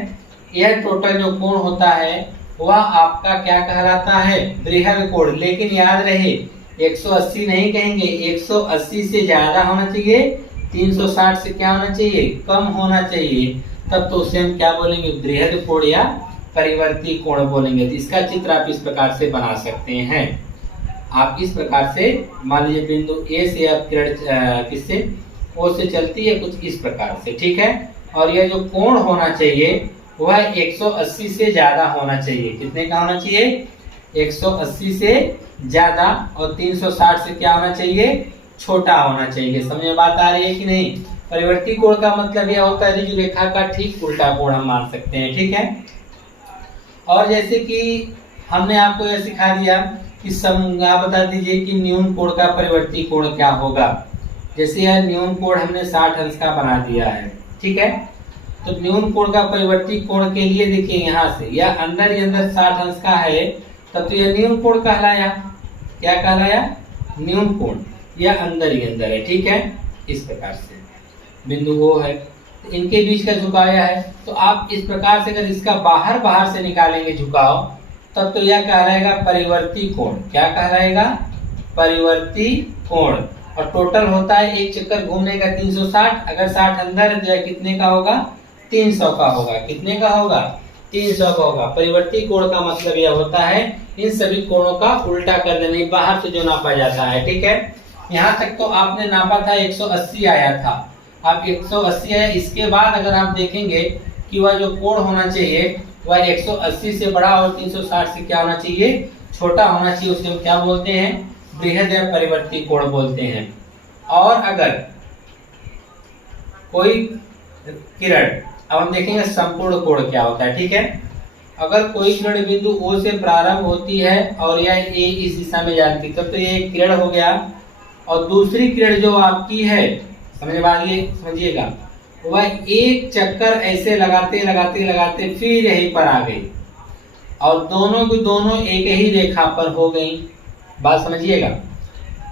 यह टोटल जो कोण होता है वह आपका क्या कहलाता है? बृहद कोण। लेकिन याद रहे 180 नहीं कहेंगे, 180 से ज्यादा होना चाहिए, 360 से क्या होना चाहिए? कम होना चाहिए, तब तो उसे हम क्या बोलेंगे? बृहद कोण या परिवर्ती कोण बोलेंगे। तो इसका चित्र आप इस प्रकार से बना सकते हैं। आप इस प्रकार से मान लीजिए बिंदु A से आप किरण किससे? O से चलती है कुछ इस प्रकार से, ठीक है, और यह जो कोण होना चाहिए वह 180 से ज्यादा होना चाहिए। कितने का होना चाहिए? 180 से ज्यादा, और 360 से क्या होना चाहिए? छोटा होना चाहिए। समझ में बात आ रही है कि नहीं? परिवर्ती कोण का मतलब यह होता है ऋजु रेखा का ठीक उल्टा कोण हम मान सकते हैं। ठीक है, और जैसे कि हमने आपको यह सिखा दिया कि आप बता दीजिए कि न्यून कोण का परिवर्ती कोण क्या होगा। जैसे यह न्यून कोण हमने 60 अंश का बना दिया है, ठीक है, तो न्यून कोण का परिवर्ती कोण के लिए देखिए यहाँ से यह अंदर ही अंदर 60 अंश का है, तब तो यह न्यून कोण कहलाया। क्या कहलाया? न्यून कोण। यह अंदर ही अंदर है, ठीक है, इस प्रकार से बिंदु वो है, तो इनके बीच का झुकाव है। तो आप इस प्रकार से अगर इसका बाहर से निकालेंगे झुकाव, तब तो यह कहलाएगा परिवर्ती कोण। क्या कहलाएगा? परिवर्ती कोण। और टोटल होता है एक चक्कर घूमने का 360, अगर 60 अंदर है तो यह कितने का होगा? 300 का होगा। कितने का होगा? 300 का होगा। परिवर्ती कोण का मतलब यह होता है इन सभी कोणों का उल्टा कर देना, बाहर से जो नापा जाता है। ठीक है, यहाँ तक तो आपने नापा था 180 आया था, अब 180 आया। इसके बाद अगर आप देखेंगे कि वह जो कोण होना चाहिए वह 180 से बड़ा और 360 से क्या होना चाहिए, छोटा होना चाहिए। उसे हम क्या बोलते हैं, बृहद या परिवर्ती कोण बोलते हैं। और अगर कोई किरण, अब हम देखेंगे संपूर्ण कोण क्या होता है, ठीक है। अगर कोई किरण बिंदु O से प्रारंभ होती है और यह A इस दिशा में जाती है, तब तो ये एक किरण हो गया। और दूसरी किरण जो आपकी है, समझिएगा, वह एक चक्कर ऐसे लगाते लगाते लगाते फिर यहीं पर आ गई और दोनों की दोनों एक ही रेखा पर हो गई। बात समझिएगा।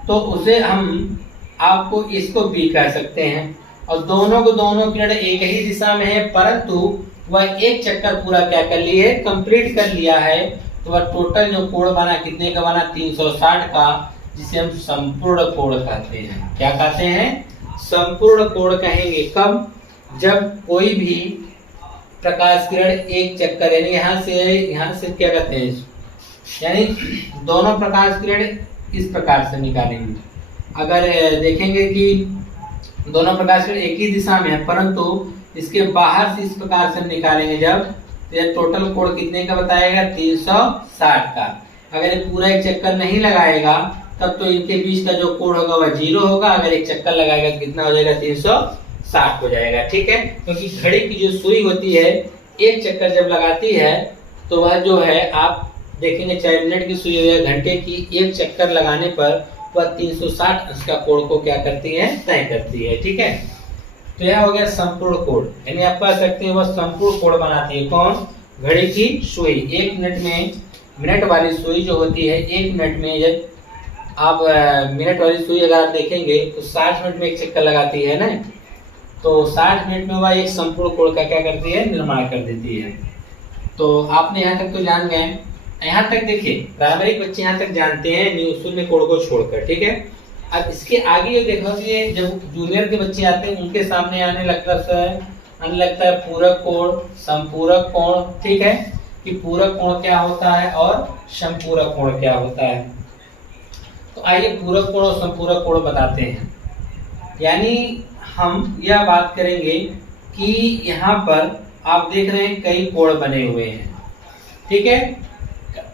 तो उसे हम आपको इसको B कह सकते हैं। और दोनों को दोनों किरण एक ही दिशा में है, परंतु वह एक चक्कर पूरा क्या कर लिए, कंप्लीट कर लिया है। तो वह टोटल जो कोण बना कितने का बना, 360 का, जिसे हम संपूर्ण कोण कहते हैं। क्या कहते हैं, संपूर्ण कोण कहेंगे। कब, जब कोई भी प्रकाश किरण एक चक्कर, यानी यहाँ से क्या कहते हैं, यानी दोनों प्रकाश किरण इस प्रकार से निकालेंगे। अगर देखेंगे कि दोनों प्रकाश किरण एक ही दिशा में है, परंतु इसके बाहर से इस प्रकार से निकालेंगे जब, तो यह टोटल कोण कितने का बताएगा, 360 का। अगर ये पूरा एक चक्कर नहीं लगाएगा तब तो इनके बीच का जो कोण होगा वह 0 होगा। अगर एक चक्कर लगाएगा तो कितना हो जाएगा, 360 हो जाएगा, ठीक है। क्योंकि घड़ी की जो सुई होती है, एक चक्कर जब लगाती है तो वह जो है, आप देखेंगे चाहे मिनट की सुई हो या घंटे की, एक चक्कर लगाने पर वह 360 अंश का कोण को क्या करती है, तय करती है, ठीक है। तो यह हो गया संपूर्ण कोण, यानी आप कह सकते हैं वह संपूर्ण कोण बनाती है। कौन, घड़ी की सुई। एक मिनट में, मिनट वाली सुई जो होती है, एक मिनट में जब आप मिनट वाली सुई अगर आप देखेंगे तो 60 मिनट में एक चक्कर लगाती है ना, तो 60 मिनट में वह एक संपूर्ण कोण का क्या करती है, निर्माण कर देती है। तो आपने यहाँ तक तो जान गए। यहाँ तक देखिए, प्रारंभिक बच्चे यहाँ तक जानते हैं शून्य कोण को छोड़कर, ठीक है। अब इसके आगे देखो, ये जब जूनियर के बच्चे आते हैं उनके सामने आने लगता है पूरक कोण, संपूरक कोण, ठीक है, कि पूरक कोण क्या होता है और संपूरक कोण क्या होता है। तो आइए पूरक कोण और संपूरक कोण बताते हैं। यानी हम यह बात करेंगे कि यहाँ पर आप देख रहे हैं कई कोण बने हुए हैं, ठीक है।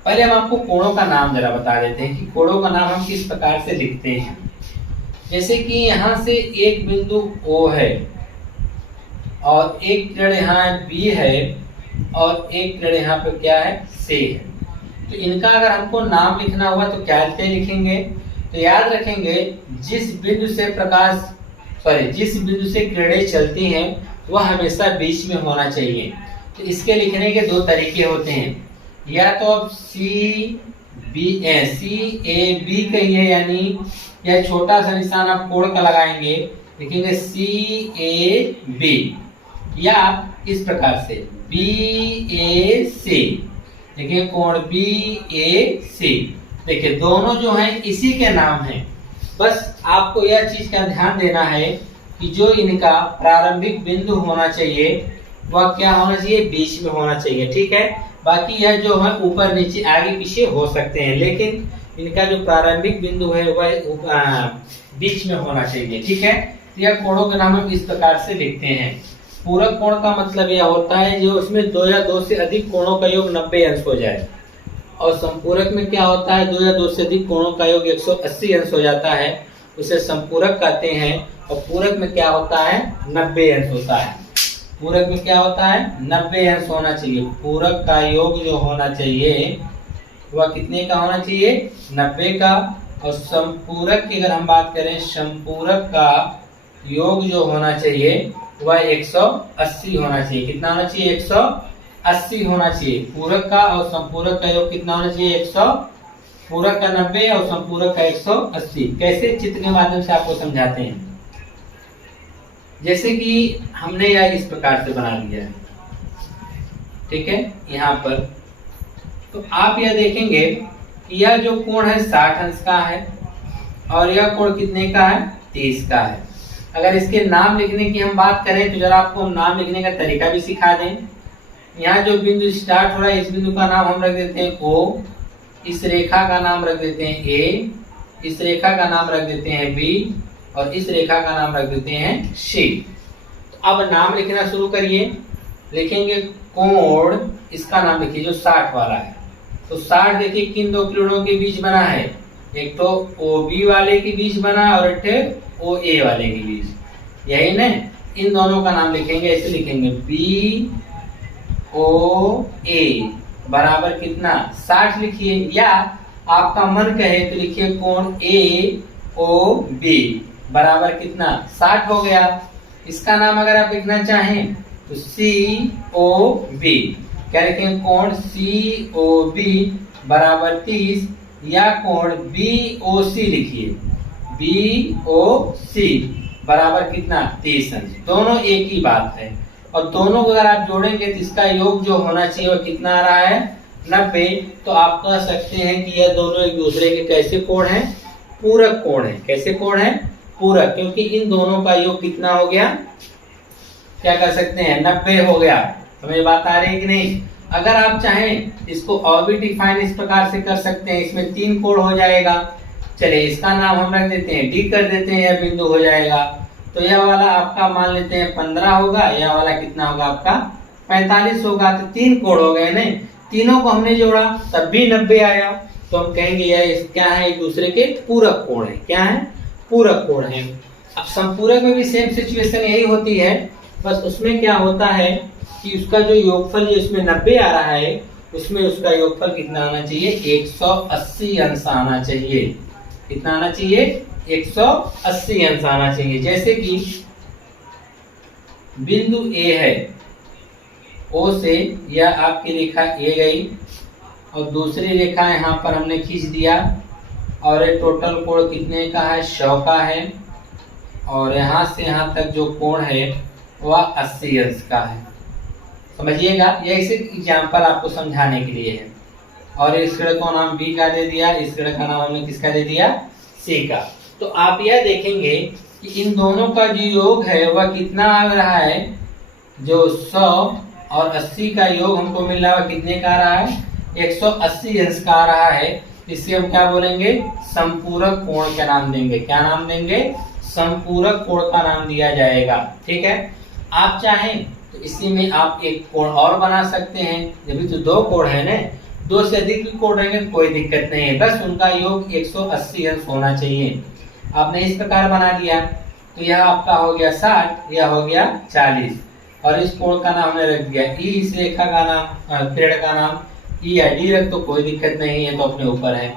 पहले हम आपको कोणों का नाम जरा बता देते हैं कि कोणों का नाम हम किस प्रकार से लिखते हैं। जैसे कि यहाँ से एक बिंदु O है और एक किरण यहाँ B है और एक किरण यहाँ पे क्या है, C है। तो इनका अगर हमको नाम लिखना हुआ तो क्या लिखेंगे, तो याद रखेंगे जिस बिंदु से किरणें चलती हैं वह हमेशा बीच में होना चाहिए। तो इसके लिखने के दो तरीके होते हैं, या तो आप CAB कहिए, यानी यह छोटा सा निशान आप कोण का लगाएंगे, लिखेंगे CAB, या इस प्रकार से BAC, देखिए कोण BAC। देखिए दोनों जो हैं इसी के नाम हैं। बस आपको यह चीज का ध्यान देना है कि जो इनका प्रारंभिक बिंदु होना चाहिए वह क्या होना चाहिए, बीच में होना चाहिए, ठीक है। बाकी यह जो है ऊपर नीचे आगे पीछे हो सकते हैं, लेकिन इनका जो प्रारंभिक बिंदु है वह बीच में होना चाहिए, ठीक है। तो यह कोणों के नाम हम इस प्रकार से लिखते हैं। पूरक कोण का मतलब यह होता है जो उसमें 2 या 2 से अधिक कोणों का योग 90 अंश हो जाए, और संपूरक में क्या होता है, 2 या 2 से अधिक कोणों का योग 180 अंश हो जाता है, उसे संपूरक कहते हैं। और पूरक में क्या होता है, 90 अंश होता है। पूरक में क्या होता है, 90 अंश होना चाहिए। पूरक का योग जो होना चाहिए वह कितने का होना चाहिए, 90 का। और संपूरक की अगर हम बात करें, संपूरक का योग जो होना चाहिए वह 180 होना चाहिए। कितना होना चाहिए, 180 होना चाहिए। पूरक का और संपूरक का योग कितना होना चाहिए, 100, पूरक का 90 और संपूरक का 180। कैसे, चित्र के माध्यम से आपको समझाते हैं। जैसे कि हमने यह इस प्रकार से बना लिया है, ठीक है, यहाँ पर। तो आप यह देखेंगे कि यह जो कोण है 60 अंश का है और यह कोण कितने का है, 30 का है। अगर इसके नाम लिखने की हम बात करें तो जरा आपको नाम लिखने का तरीका भी सिखा दें। यहाँ जो बिंदु स्टार्ट हो रहा है इस बिंदु का नाम हम रख देते हैं O, इस रेखा का नाम रख देते हैं A, इस रेखा का नाम रख देते हैं B और इस रेखा का नाम रख देते हैं C। तो अब नाम लिखना शुरू करिए। लिखेंगे कोण, इसका नाम लिखिए जो 60 वाला है। तो 60 देखिए किन दो किरणों के बीच बना है, एक तो OB वाले के बीच बना और एक OA वाले के बीच, यही ना। इन दोनों का नाम लिखेंगे, ऐसे लिखेंगे BOA बराबर कितना 60 लिखिए, या आपका मन कहे तो लिखिए कोण AOB बराबर कितना 60 हो गया। इसका नाम अगर आप लिखना चाहें तो COB, क्या लिखेंगे कोण COB बराबर 30, या कोण BOC लिखिए, BOC बराबर कितना 30 अंश। दोनों एक ही बात है, और दोनों को अगर आप जोड़ेंगे तो इसका योग जो होना चाहिए वो कितना आ रहा है 90। तो आप कह सकते हैं कि यह दोनों एक दूसरे के कैसे कोण हैं, पूरक कोण है। कैसे कोण है, पूरक, क्योंकि इन दोनों का योग कितना हो गया, क्या कर सकते हैं 90 हो गया। हमें बात आ रही है कि नहीं। अगर आप चाहें इसको और भी डिफाइन इस प्रकार से कर सकते हैं, इसमें 3 कोण हो जाएगा। चलिए इसका नाम हम रख देते हैं D कर देते हैं, यह बिंदु हो जाएगा। तो यह वाला आपका मान लेते हैं 15 होगा, यह वाला कितना होगा आपका 45 होगा। तो 3 कोण हो गए ना, तीनों को हमने जोड़ा तब भी 90 आया। तो हम कहेंगे यह क्या है, एक दूसरे के पूरक कोण है। क्या है, पूरक कोण है। अब संपूरक में भी सेम सिचुएशन यही होती है, बस उसमें क्या होता है कि उसका जो योगफल जो इसमें 90 आ रहा है, उसमें उसका योगफल कितना आना चाहिए 180 अंश आना चाहिए। कितना आना चाहिए 180 अंश आना चाहिए। जैसे कि बिंदु A है, O से यह आपकी रेखा A गई और दूसरी रेखा यहाँ पर हमने खींच दिया, और ये टोटल कोण कितने का है 100 का है, और यहाँ से यहाँ तक जो कोण है वह 80 अंश का है। समझिएगा, यह इसे एग्जाम्पल आपको समझाने के लिए है। और इस गण को नाम B का दे दिया, इस गण का नाम हमने किसका दे दिया C का। तो आप यह देखेंगे कि इन दोनों का जो योग है वह कितना आ रहा है, जो 100 और 80 का योग हमको मिल रहा है कितने का आ रहा है 180 अंश का आ रहा है। इसे हम क्या बोलेंगे, संपूरक कोण का नाम देंगे। क्या नाम देंगे, संपूरक कोण का नाम दिया जाएगा। ठीक है, आप चाहें तो इसी में आप एक कोण और बना सकते हैं। जब तो 2 कोण है ना, 2 से अधिक भी कोण रहेंगे कोई दिक्कत नहीं है, बस उनका योग 180 अंश होना चाहिए। आपने इस प्रकार बना दिया तो यह आपका हो गया 60, यह हो गया 40, और इस कोण का नाम हमने रख दिया E। इस रेखा का नाम, किरण का नाम E या D रख तो कोई दिक्कत नहीं है, तो अपने ऊपर है।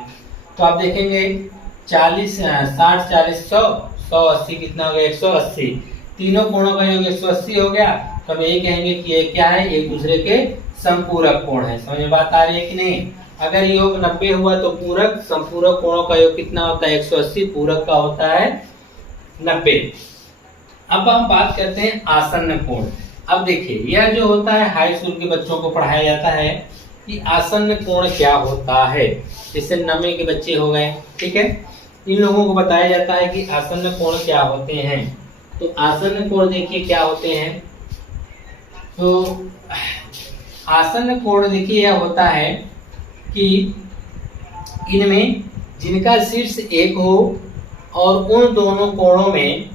तो आप देखेंगे 40 60 40 100 180 कितना हो गया 180। तीनों कोणों का योग 180 हो गया। तो हम यही कहेंगे कि ये क्या है, एक दूसरे के संपूरक कोण है। समझ में बात आ रही है कि नहीं। अगर योग 90 हुआ तो पूरक, संपूरक कोणों का योग कितना होता है 180, पूरक का होता है 90। अब हम बात करते हैं आसन्न कोण। अब देखिए यह जो होता है हाई स्कूल के बच्चों को पढ़ाया जाता है कि आसन्न कोण क्या होता है। जैसे 9वीं के बच्चे हो गए, ठीक है, इन लोगों को बताया जाता है कि आसन्न कोण क्या होते हैं। तो आसन्न कोण देखिए क्या होते हैं। तो आसन्न कोण देखिए यह होता है कि इनमें जिनका शीर्ष एक हो और उन दोनों कोणों में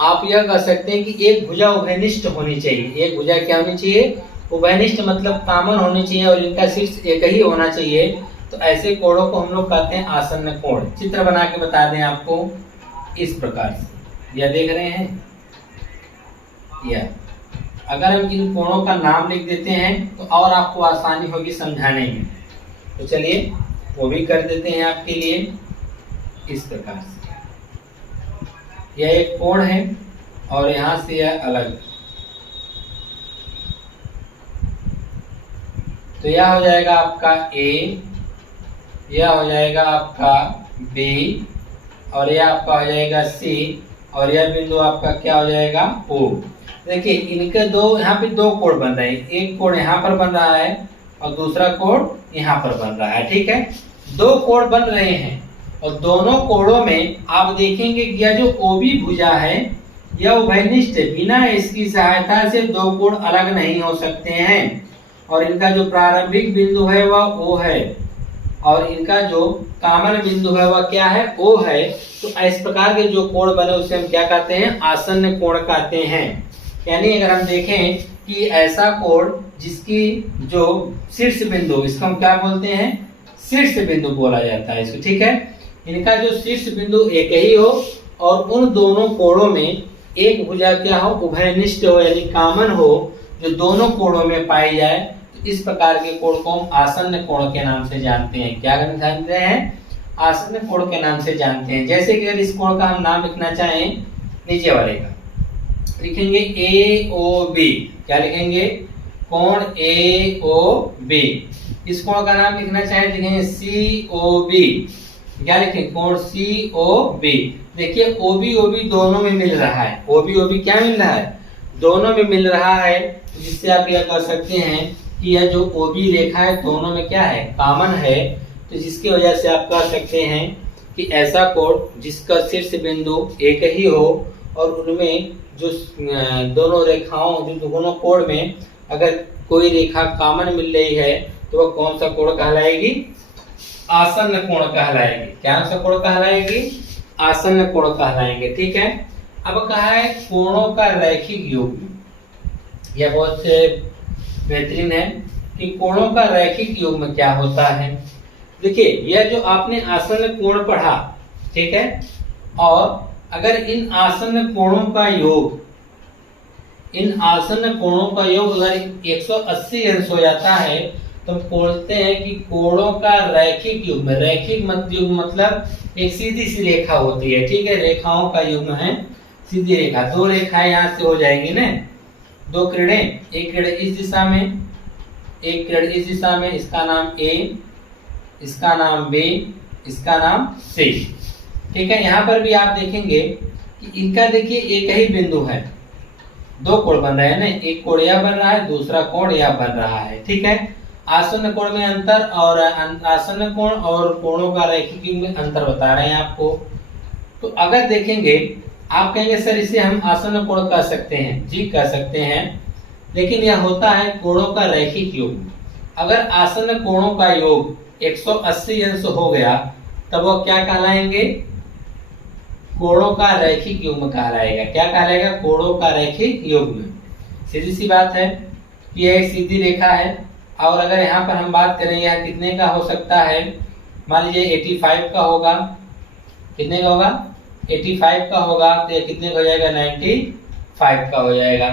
आप यह कह सकते हैं कि एक भुजा उभयनिष्ठ होनी चाहिए। एक भुजा क्या होनी चाहिए, उभयनिष्ठ मतलब कॉमन होनी चाहिए, और इनका शीर्ष एक ही होना चाहिए। तो ऐसे कोणों को हम लोग कहते हैं आसन्न कोण। चित्र बना के बता दें आपको इस प्रकार से, यह देख रहे हैं, यह अगर हम इन कोणों का नाम लिख देते हैं तो और आपको आसानी होगी समझाने में। तो चलिए वो भी कर देते हैं आपके लिए इस प्रकार से। यह एक कोण है और यहाँ से यह अलग, तो यह हो जाएगा आपका A, यह हो जाएगा आपका B, और यह आपका हो जाएगा C, और यह बिंदु आपका क्या हो जाएगा O। देखिए इनके दो यहाँ पे 2 कोण बन रहे हैं, एक कोण यहाँ पर बन रहा है और दूसरा कोण यहाँ पर बन रहा है। ठीक है, 2 कोण बन रहे हैं और दोनों कोणों में आप देखेंगे कि यह जो OB भुजा है यह उभयनिष्ठ है। बिना इसकी सहायता से 2 कोण अलग नहीं हो सकते हैं, और इनका जो प्रारंभिक बिंदु है वह O है और इनका जो कॉमन बिंदु है वह क्या है, O है। तो इस प्रकार के जो कोण बने उसे हम क्या कहते हैं, आसन्न कोण कहते हैं। यानी अगर हम देखें कि ऐसा कोण जिसकी जो शीर्ष बिंदु, इसको हम क्या बोलते हैं, शीर्ष बिंदु बोला जाता है इसको, ठीक है। इनका जो शीर्ष बिंदु एक ही हो और उन दोनों कोणों में एक भुजा क्या हो, उभयनिष्ठ हो यानी कॉमन हो, जो दोनों कोणों में पाई जाए, तो इस प्रकार के कोण को हम आसन्न कोण के नाम से जानते हैं। क्या जानते हैं, आसन्न कोण के नाम से जानते हैं। जैसे कि अगर इस कोण का हम नाम लिखना चाहें, नीचे वाले का लिखेंगे AOB, क्या लिखेंगे, कोण AOB। इस कोण का नाम लिखना चाहे लिखेंगे COB, क्या लिखें, कोण COB। देखिए OB OB दोनों में मिल रहा है, OB OB क्या मिल रहा है, दोनों में मिल रहा है, जिससे आप यह कर सकते हैं कि यह जो OB रेखा है दोनों में क्या है, कॉमन है। तो जिसकी वजह से आप कह सकते हैं कि ऐसा कोण जिसका शीर्ष बिंदु एक ही हो और उनमें जो दोनों रेखाओं, जो दोनों कोण में अगर कोई रेखा कॉमन मिल रही है तो वह कौन सा कोण कहलाएगी, आसन्न कोण कहलाएगी। क्या सा कोण कहलाएगी, आसन्न कोण कहलाएंगे, ठीक है। अब कहा है कोणों का रैखिक युग्म। यह बहुत बेहतरीन है कि कोणों का रैखिक युग्म क्या होता है। देखिए यह जो आपने आसन्न कोण पढ़ा, ठीक है, और अगर इन आसन्न कोणों का योग, इन आसन्न कोणों का योग अगर 180 अंश हो जाता है तो हम बोलते हैं कि कोणों का रैखिक युग्म। रैखिक युग्म मतलब एक सीधी सी रेखा होती है, ठीक है, रेखाओं का युग्म है सीधी रेखा। दो रेखाएं यहाँ से हो जाएंगी ना, दो किरणें, एक किरण इस दिशा में, एक किरण इस दिशा में, इसका नाम A, इसका नाम B, इसका नाम C, ठीक है। यहाँ पर भी आप देखेंगे कि इनका देखिए एक ही बिंदु है, दो कोण बन रहे हैं ना, एक कोण यह बन रहा है, दूसरा कोण यह बन रहा है, ठीक है। आसन्न कोण में अंतर और आसन्न कोण और कोणों का रैखिक युग्म में अंतर बता रहे हैं आपको। तो अगर देखेंगे, आप कहेंगे सर इसे हम आसन्न कोण कह सकते हैं, जी कह सकते हैं, लेकिन यह होता है कोणों का रैखिक युग्म। अगर आसन्न कोणों का योग 180 अंश हो गया तब वो क्या कहलाएंगे, कोणों का रैखिक युग्म कहलाएगा। क्या कहलाएगा, कोणों का रैखिक युग्म। सीधी सी बात है कि यह एक सीधी रेखा है और अगर यहाँ पर हम बात करें यह कितने का हो सकता है, मान लीजिए 85 का होगा, कितने का होगा, 85 का होगा, तो यह कितने का हो जाएगा, 95 का हो जाएगा,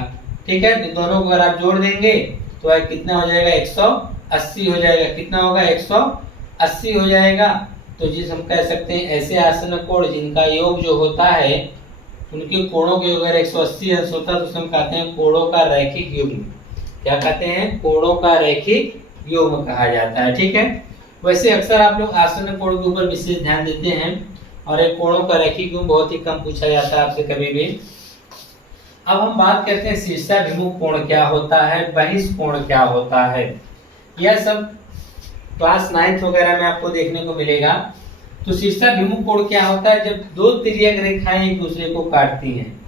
ठीक है। तो दोनों को अगर आप जोड़ देंगे तो यह कितना हो जाएगा, 180 हो जाएगा। कितना होगा, 180 हो जाएगा। तो जिस हम कह सकते हैं ऐसे आसन्न कोण जिनका योग जो होता है, उनके कोणों के अगर 180 अंश होता है तो हम कहते हैं कोणों का रैखिक युग्म। क्या कहते हैं, कोणों का रैखिक युग्म कहा जाता है, ठीक है। वैसे अक्सर आप लोग आसन्न कोण के ऊपर विशेष ध्यान देते हैं और एक कोणों का रैखिक युग्म बहुत ही कम पूछा जाता है आपसे कभी भी। अब हम बात करते हैं शीर्षाभिमुख कोण क्या होता है, बहिष्ठ कोण क्या होता है। यह सब क्लास 9th वगैरह में आपको देखने को मिलेगा। तो शीर्षाभिमुख कोण क्या होता है, जब दो तिर्यक रेखाएं एक दूसरे को काटती हैं,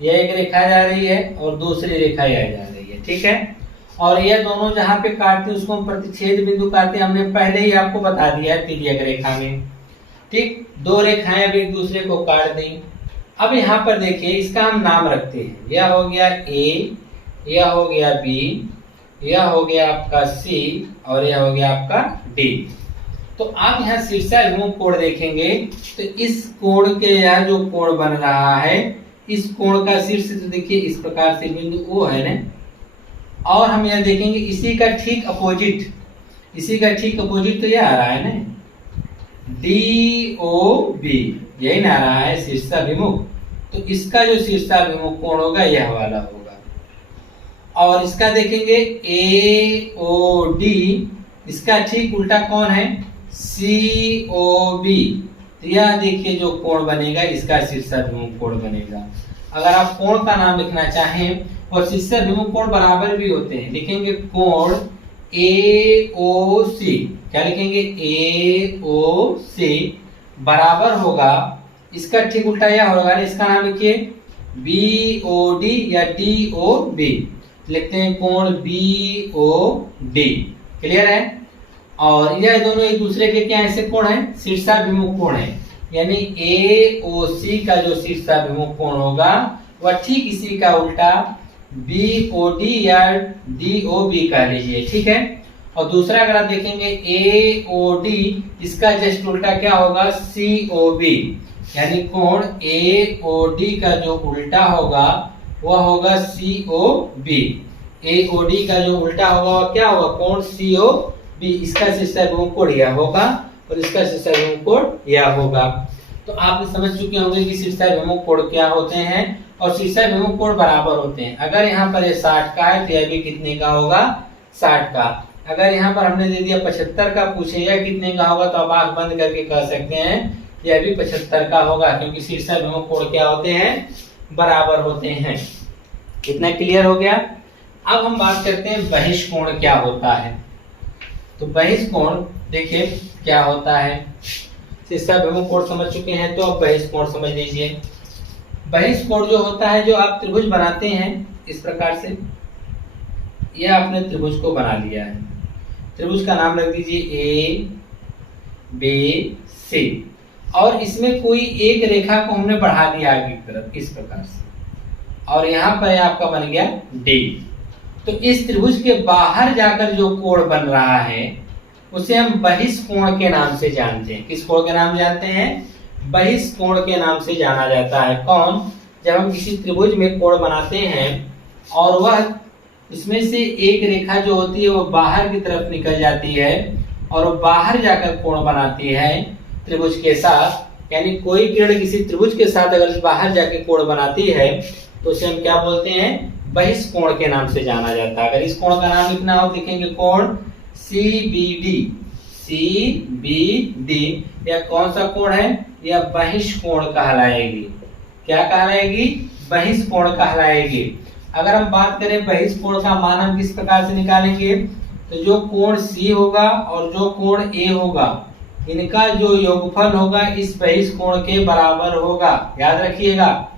यह एक रेखा जा रही है और दूसरी रेखा यह जा रही है, ठीक है, और यह दोनों जहां पे काटते हैं उसको हम प्रतिच्छेद बिंदु कहते हैं। हमने पहले ही आपको बता दिया है तिर्यक रेखा में, ठीक, दो रेखाएं अब एक दूसरे को काट दें। अब यहाँ पर देखिए इसका हम नाम रखते हैं, यह हो गया A, यह हो गया B, यह हो गया आपका C और यह हो गया आपका D। तो आप यहाँ शीर्षाभिमुख कोण देखेंगे तो इस कोण के यहाँ जो कोण बन रहा है, इस कोण का शीर्ष तो देखिए इस प्रकार से बिंदु O है ना, और हम यह देखेंगे इसी का ठीक अपोजिट, इसी का ठीक अपोजिट तो यह आ रहा है ना, DOB, यही ना आ रहा है शीर्षाभिमुख। तो इसका जो शीर्षाभिमुख कोण होगा यह वाला होगा, और इसका देखेंगे AOD, इसका ठीक उल्टा कौन है, COB। तो यह देखिए जो कोण बनेगा इसका शीर्षाभिमुख कोण बनेगा। अगर आप कोण का नाम लिखना चाहें, और शीर्षाभिमुख कोण बराबर भी होते हैं, लिखेंगे कोण AOC, क्या लिखेंगे, AOC बराबर होगा, इसका ठीक उल्टा यह होगा, इसका नाम लिखिए BOD या DOB, लिखते हैं कोण BOD, क्लियर है। और यह दोनों एक दूसरे के क्या ऐसे कोण है, शीर्षाभिमुख कोण है, यानी AOC का जो शीर्षाभिमुख कोण होगा वह ठीक इसी का उल्टा BOD या DOB कह लीजिए, ठीक है। और दूसरा अगर आप देखेंगे AOD, इसका जस्ट उल्टा क्या होगा, COB, यानी कोण AOD का जो उल्टा होगा वह होगा COB। AOD का जो उल्टा होगा वह क्या होगा, कोण COB। इसका शीर्षक विमुख कोण यह होगा और इसका शीर्षक विमुख कोण यह होगा। तो आप समझ चुके होंगे कि शीर्षक विमुख कोण क्या होते हैं और शीर्षक विमुख कोण बराबर होते हैं। अगर यहाँ पर 60 का है तो यह भी कितने का होगा, 60 का। अगर यहाँ पर हमने दे दिया 75 का, पूछे यह कितने का होगा, तो आप आंख बंद करके कह सकते हैं यह भी 75 का होगा, क्योंकि शीर्षक विमुख कोण क्या होते हैं, बराबर होते हैं। इतना क्लियर हो गया। अब हम बात करते हैं बहिष्कोण क्या होता है। तो बहिष्कोण देखिए क्या होता है, शीर्षक विमुख कोण समझ चुके हैं तो अब बहिष्कोण समझ लीजिए। बहिष्कोण जो होता है, जो आप त्रिभुज बनाते हैं इस प्रकार से, यह आपने त्रिभुज को बना लिया है। त्रिभुज का नाम रख दीजिए ABC, और इसमें कोई एक रेखा को हमने बढ़ा दिया आगे की तरफ इस प्रकार से, और यहाँ पर आपका बन गया D। तो इस त्रिभुज के बाहर जाकर जो कोण बन रहा है उसे हम बहिष्कोण के नाम से जानते हैं। किस कोण के नाम जानते हैं, बहिष्कोण के नाम से जाना जाता है। कौन, जब हम किसी त्रिभुज में कोण बनाते हैं और वह इसमें से एक रेखा जो होती है वो बाहर की तरफ निकल जाती है और वो बाहर जाकर कोण बनाती है त्रिभुज के साथ, यानी कोई किरण किसी त्रिभुज के साथ अगर बाहर जाके कोण बनाती है तो उसे हम क्या बोलते हैं, बहिष्कोण के नाम से जाना जाता है। अगर इस कोण का नाम लिखना हो, लिखेंगे कोण CBD। यह कौन सा कोण है, यह बहिष्कोण कहलाएगी। क्या कहलाएगी, बहिष्कोण कहलाएगी। अगर हम बात करें बहिष्कोण का मान हम किस प्रकार से निकालेंगे, तो जो कोण C होगा और जो कोण A होगा, इनका जो योगफल होगा इस बहिष्कोण के बराबर होगा। याद रखिएगा,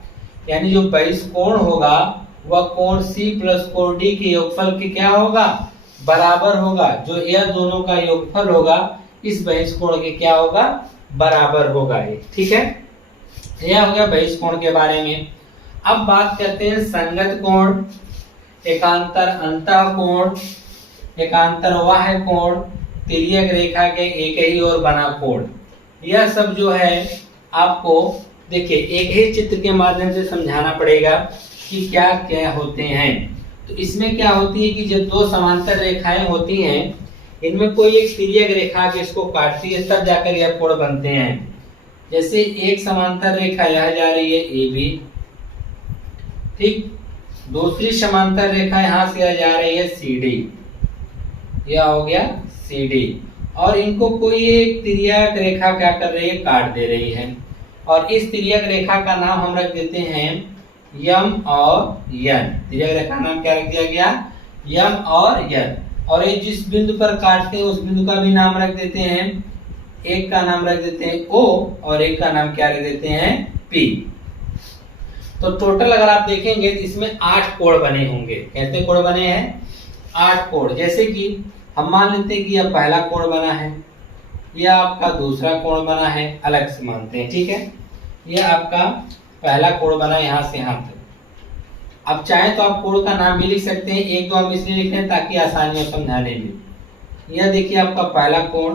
यानी जो बहिष्कोण होगा वह कोण C प्लस कोण D के योगफल के क्या होगा, बराबर होगा। जो यह दोनों का योगफल होगा इस बहिष्कोण के क्या होगा, बराबर होगा ये, ठीक है। यह हो गया बहिष्कोण के बारे में। अब बात करते हैं संगत कोण, एकांतर अंतः कोण, एकांतर बाह्य कोण, तिर्यक रेखा के एक ही ओर बना कोण। यह सब जो है आपको देखिए एक ही चित्र के माध्यम से समझाना पड़ेगा कि क्या क्या होते हैं। तो इसमें क्या होती है कि जब दो समांतर रेखाएं होती हैं, इनमें कोई एक तिर्यक रेखा के इसको काटती है तब जाकर यह कोण बनते हैं। जैसे एक समांतर रेखा यह जा रही है AB, ठीक, दूसरी समांतर रेखा यहां से यह जा रही है CD, यह हो गया CD, और इनको कोई एक तिर्यक रेखा क्या कर रही है, काट दे रही है। और इस तिर्यक रेखा का नाम हम रख देते हैं M और N। तिर्यक रेखा का नाम क्या रख दिया गया, M और N। और ये जिस बिंदु पर काटते हैं उस बिंदु का भी नाम रख देते हैं, एक का नाम रख देते हैं O और एक का नाम क्या रख देते हैं, P। तो टोटल अगर आप देखेंगे तो इसमें 8 कोण बने होंगे। कितने कोण बने हैं, 8 कोण। जैसे कि हम मान लेते हैं कि यह पहला कोण बना है, यह आपका दूसरा कोण बना है, अलग से मानते हैं, ठीक है। यह आपका पहला कोण बना यहाँ से यहाँ तक। अब चाहे तो आप कोण का नाम भी लिख सकते हैं, एक दो हम इसलिए लिख रहे हैं ताकि आसानी हो समझाने में। यह देखिए आपका पहला कोण,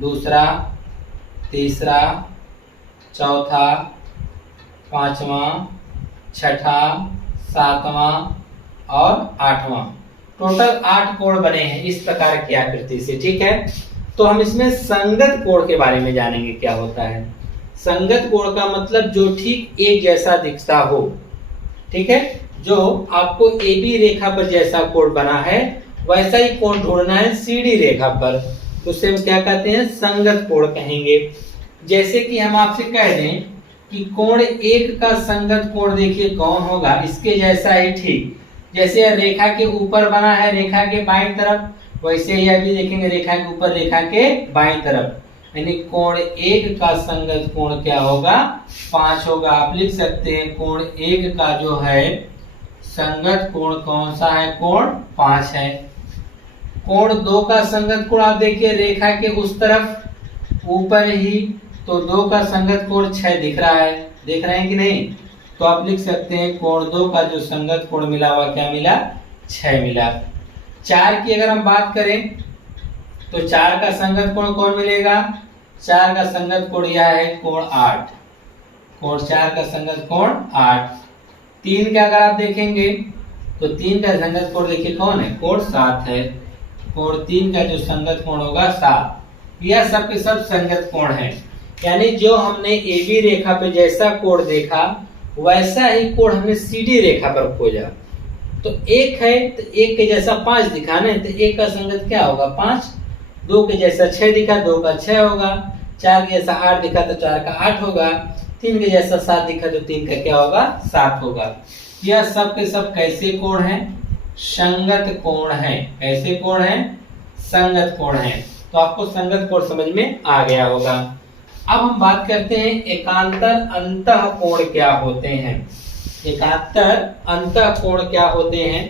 दूसरा, तीसरा, चौथा, पांचवा, छठा, सातवां और आठवां। टोटल 8 कोण बने हैं इस प्रकार की आकृति से, ठीक है। तो हम इसमें संगत कोण के बारे में जानेंगे क्या होता है। संगत कोण का मतलब जो ठीक एक जैसा दिखता हो, ठीक है। जो आपको AB रेखा पर जैसा कोण बना है वैसा ही कोण ढूंढना है CD रेखा पर, तो उसे हम क्या कहते हैं, संगत कोण कहेंगे। जैसे कि हम आपसे कह दें कि कोण 1 का संगत कोण देखिए कौन होगा, इसके जैसा ही ठीक जैसे रेखा के ऊपर बना है रेखा के बाईं तरफ, वैसे यह भी देखेंगे रेखा के ऊपर रेखा के बाईं तरफ, यानी कोण 1 का संगत कोण क्या होगा, 5 होगा। आप लिख सकते हैं कोण 1 का जो है संगत कोण कौन सा है, कोण 5 है। कोण 2 का संगत कोण आप देखिए रेखा के उस तरफ ऊपर ही, तो 2 का संगत कोण 6 दिख रहा है, देख रहे हैं कि नहीं। तो आप लिख सकते हैं कोण 2 का जो संगत कोण मिला हुआ क्या मिला, 6 मिला। 4 की अगर हम बात करें तो 4 का संगत कोण कौन मिलेगा, 4 का संगत कोण यह है कोण 8, कोण 4 का संगत कोण 8। 3 का अगर आप देखेंगे तो 3 का संगत कोण देखिए कौन है, कोण 7 है। कोण 3 का जो संगत कोण होगा 7। यह सब के सब संगत कोण है, यानी जो हमने AB रेखा पे जैसा कोण देखा वैसा ही कोण हमने CD रेखा पर खोजा। तो एक है तो एक के जैसा 5 दिखाना है, तो एक का संगत क्या होगा 5, 2 के जैसा 6 दिखा 2 का 6 होगा, 4 के जैसा 8 दिखा तो 4 का 8 होगा, 3 के जैसा 7 दिखा तो 3 का क्या होगा 7 होगा। यह सब के सब कैसे कोण हैं, संगत कोण है। कैसे कोण है, संगत कोण है। तो आपको संगत कोण समझ में आ गया होगा। अब हम बात करते हैं एकांतर अंतः कोण क्या होते हैं। एकांतर अंतः कोण क्या होते हैं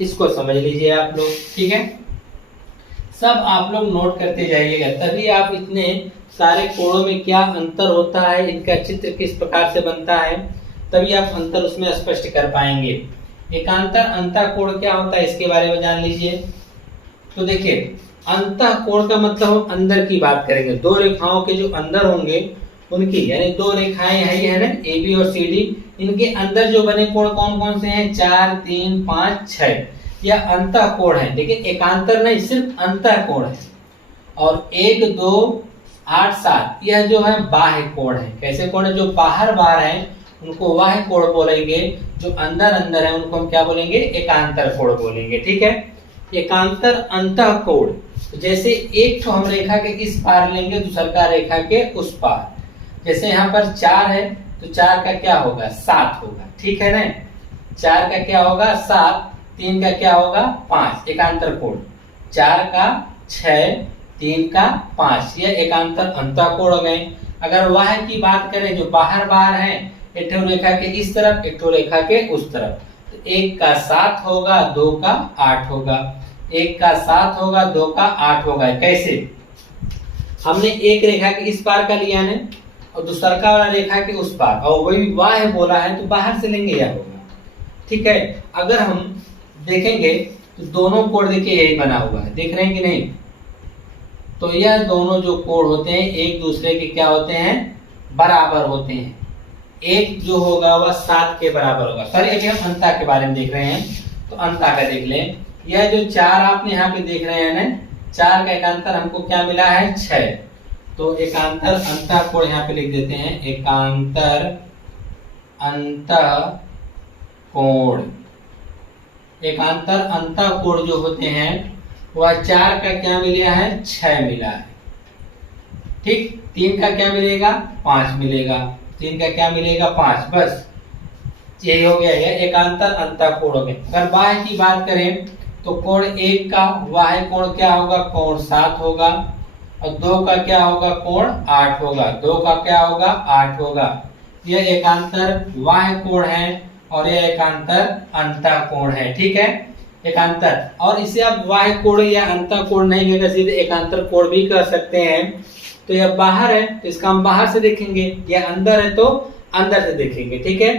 इसको समझ लीजिए आप लोग, ठीक है। सब आप लोग नोट करते जाइएगा, तभी आप इतने सारे कोणों में क्या अंतर होता है, इनका चित्र किस प्रकार से बनता है, तभी आप अंतर उसमें स्पष्ट कर पाएंगे। एकांतर अंतः कोण क्या होता है इसके बारे में जान लीजिए। तो देखिए अंतः कोण का मतलब हम अंदर की बात करेंगे, दो रेखाओं के जो अंदर होंगे उनकी, यानी दो रेखाएं है ना AB और CD, इनके अंदर जो बने कोण कौन कौन से हैं, 4, 3, 5, 6, यह अंतः कोण है। लेकिन एकांतर नहीं, सिर्फ अंतः कोण है। और 1, 2, 8, 7 यह जो है बाह्य कोण है। कैसे कोण है, जो बाहर बाहर है उनको बाह्य कोण बोलेंगे, जो अंदर अंदर है उनको हम क्या बोलेंगे, एकांतर कोण बोलेंगे, ठीक है। एकांतर अंतः कोण, जैसे एक तो हम रेखा के इस पार लेंगे, दूसरा का रेखा के उस पार। जैसे यहाँ पर 4 है तो 4 का क्या होगा 7 होगा, ठीक है ना। 4 का क्या होगा 7, 3 का क्या होगा 5, एकांतर कोण। 4 का 6, 3 का 5, यह एकांतर अंतः कोण हो गए। अगर वह की बात करें जो बाहर बाहर है, एक ठो रेखा के इस तरफ एक ठो रेखा के उस तरफ, तो 1 का 7 होगा 2 का 8 होगा, 1 का 7 होगा 2 का 8 होगा। कैसे, हमने एक रेखा के इस पार का लिया है और दूसरा का वाला रेखा के उस पार, और वही बाह्य बोला है तो बाहर से लेंगे यह होगा, ठीक है। अगर हम देखेंगे तो दोनों कोण देखिए यही बना हुआ है, देख रहे हैं कि नहीं। तो यह दोनों जो कोण होते हैं एक दूसरे के क्या होते हैं, बराबर होते हैं। एक जो होगा वह 7 के बराबर होगा। सर एक हम अंतः के बारे में देख रहे हैं, तो अंतः का देख लें। यह जो 4 आपने यहाँ पे देख रहे हैं ना, 4 का एकांतर हमको क्या मिला है 6, तो एकांतर अंतः कोण यहाँ पे लिख देते हैं, एकांतर अंतः कोण। एकांतर अंतः कोण जो होते हैं वह 4 का क्या मिला है 6 मिला है, ठीक। 3 का क्या मिलेगा 5 मिलेगा, 3 का क्या मिलेगा 5, बस यही हो गया है एकांतर अंतः कोण हो गए। अगर बाह्य की बात करें तो कोण 1 का बाह्य कोण क्या होगा, कोण 7 होगा, और 2 का क्या होगा कोण 8 होगा, 2 का क्या होगा 8 होगा। यह एकांतर बाह्य कोण है और यह एकांतर अंतः कोण है, ठीक है। एकांतर, और इसे आप बाह्य कोण या अंतः कोण नहीं कहकर सीधे एकांतर कोण भी कह सकते हैं। तो यह बाहर है तो इसका हम बाहर से देखेंगे, यह अंदर है तो अंदर से देखेंगे, ठीक है।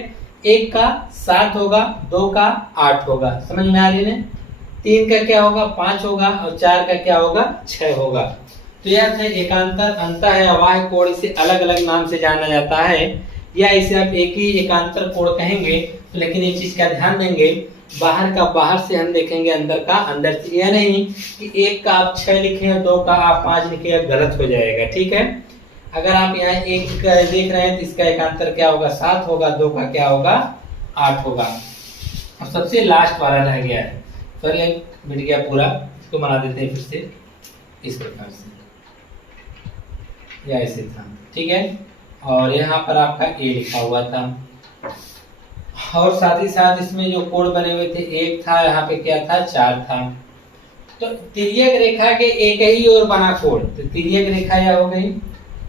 1 का 7 होगा, 2 का 8 होगा, समझ में आ रही है। 3 का क्या होगा 5 होगा, और 4 का क्या होगा 6 होगा। तो यह एकांतर अंतः है बाह्य कोण, इसे अलग अलग नाम से जाना जाता है, या इसे आप एक ही एकांतर कोण कहेंगे। तो लेकिन एक चीज का ध्यान देंगे, बाहर का बाहर से हम देखेंगे, अंदर का अंदर से। यह नहीं कि 1 का आप 6 लिखे और 2 का आप 5 लिखे, गलत हो जाएगा, ठीक है। अगर आप यहाँ 1 देख रहे हैं तो इसका एकांतर क्या होगा 7 होगा, 2 का क्या होगा 8 होगा। और सबसे लास्ट वाला रह गया है, सॉरी मिट गया पूरा, इसको बना देते हैं फिर से इस प्रकार से, या ऐसे था, ठीक है। और यहाँ पर आपका A लिखा हुआ था, और साथ ही साथ इसमें जो कोण बने हुए थे 1 था, यहाँ पे क्या था 4 था। तो तिर्यक रेखा के एक ही ओर बना कोण, तो तिर्यक रेखा यह हो गई,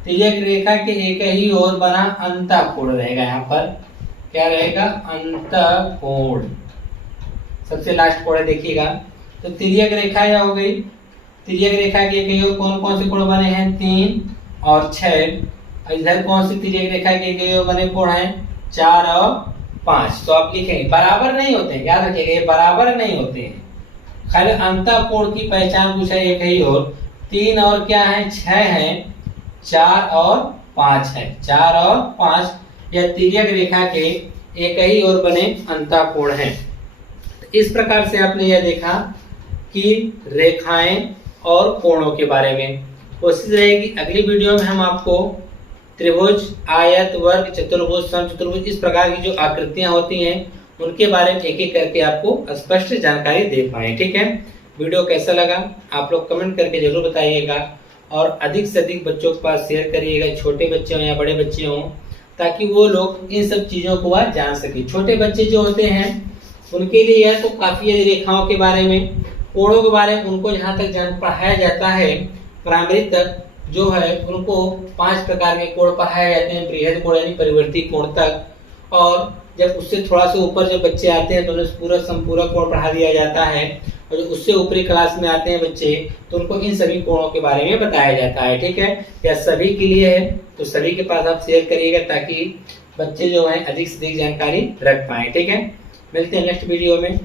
तिर्यक रेखा के एक ही ओर बना अंतः कोण रहेगा। यहाँ पर क्या रहेगा अंतः कोण, सबसे लास्ट कोण देखिएगा। तो तिर्यक रेखा यह हो गई, तिर्यक रेखा के एक ही ओर कौन कौन से कोण बने हैं 3 और 6, इधर कौन सी तिर्यक रेखा के एक ही ओर बने कोण हैं 4 और 5। तो आप लिखेंगे बराबर नहीं होते हैं, याद रखिएगा ये बराबर नहीं होते हैं। खाली अंतःकोण की पहचान पूछा एक ही, और 3 और क्या है 6 है, 4 और 5 है। 4 और 5 यह तिर्यक रेखा के एक ही ओर बने अंतःकोण है। इस प्रकार से आपने यह देखा कि रेखाएं और कोणों के बारे में। कोशिश रहेगी अगली वीडियो में हम आपको त्रिभुज, आयत, वर्ग, चतुर्भुज, समचतुर्भुज इस प्रकार की जो आकृतियां होती हैं उनके बारे में एक एक करके आपको स्पष्ट जानकारी दे पाए। ठीक है, वीडियो कैसा लगा आप लोग कमेंट करके जरूर बताइएगा, और अधिक से अधिक बच्चों के पास शेयर करिएगा, छोटे बच्चे हों या बड़े बच्चे हों, ताकि वो लोग इन सब चीज़ों को वह जान सके। छोटे बच्चे जो होते हैं उनके लिए यह तो काफ़ी है, रेखाओं के बारे में, कोणों के बारे में उनको जहाँ तक जान पढ़ाया जाता है प्राइमरी तक जो है उनको 5 प्रकार के कोण पढ़ाए जाते हैं, बृहद कोण यानी परिवर्ती कोण तक, और जब उससे थोड़ा सा ऊपर जब बच्चे आते हैं तो उन्हें पूरा संपूरक कोण पढ़ा दिया जाता है, और जब उससे ऊपरी क्लास में आते हैं बच्चे तो उनको इन सभी कोणों के बारे में बताया जाता है। ठीक है, यह सभी के लिए है, तो सभी के पास आप शेयर करिएगा ताकि बच्चे जो हैं अधिक से अधिक जानकारी रख पाए। ठीक है, मिलते हैं नेक्स्ट वीडियो में।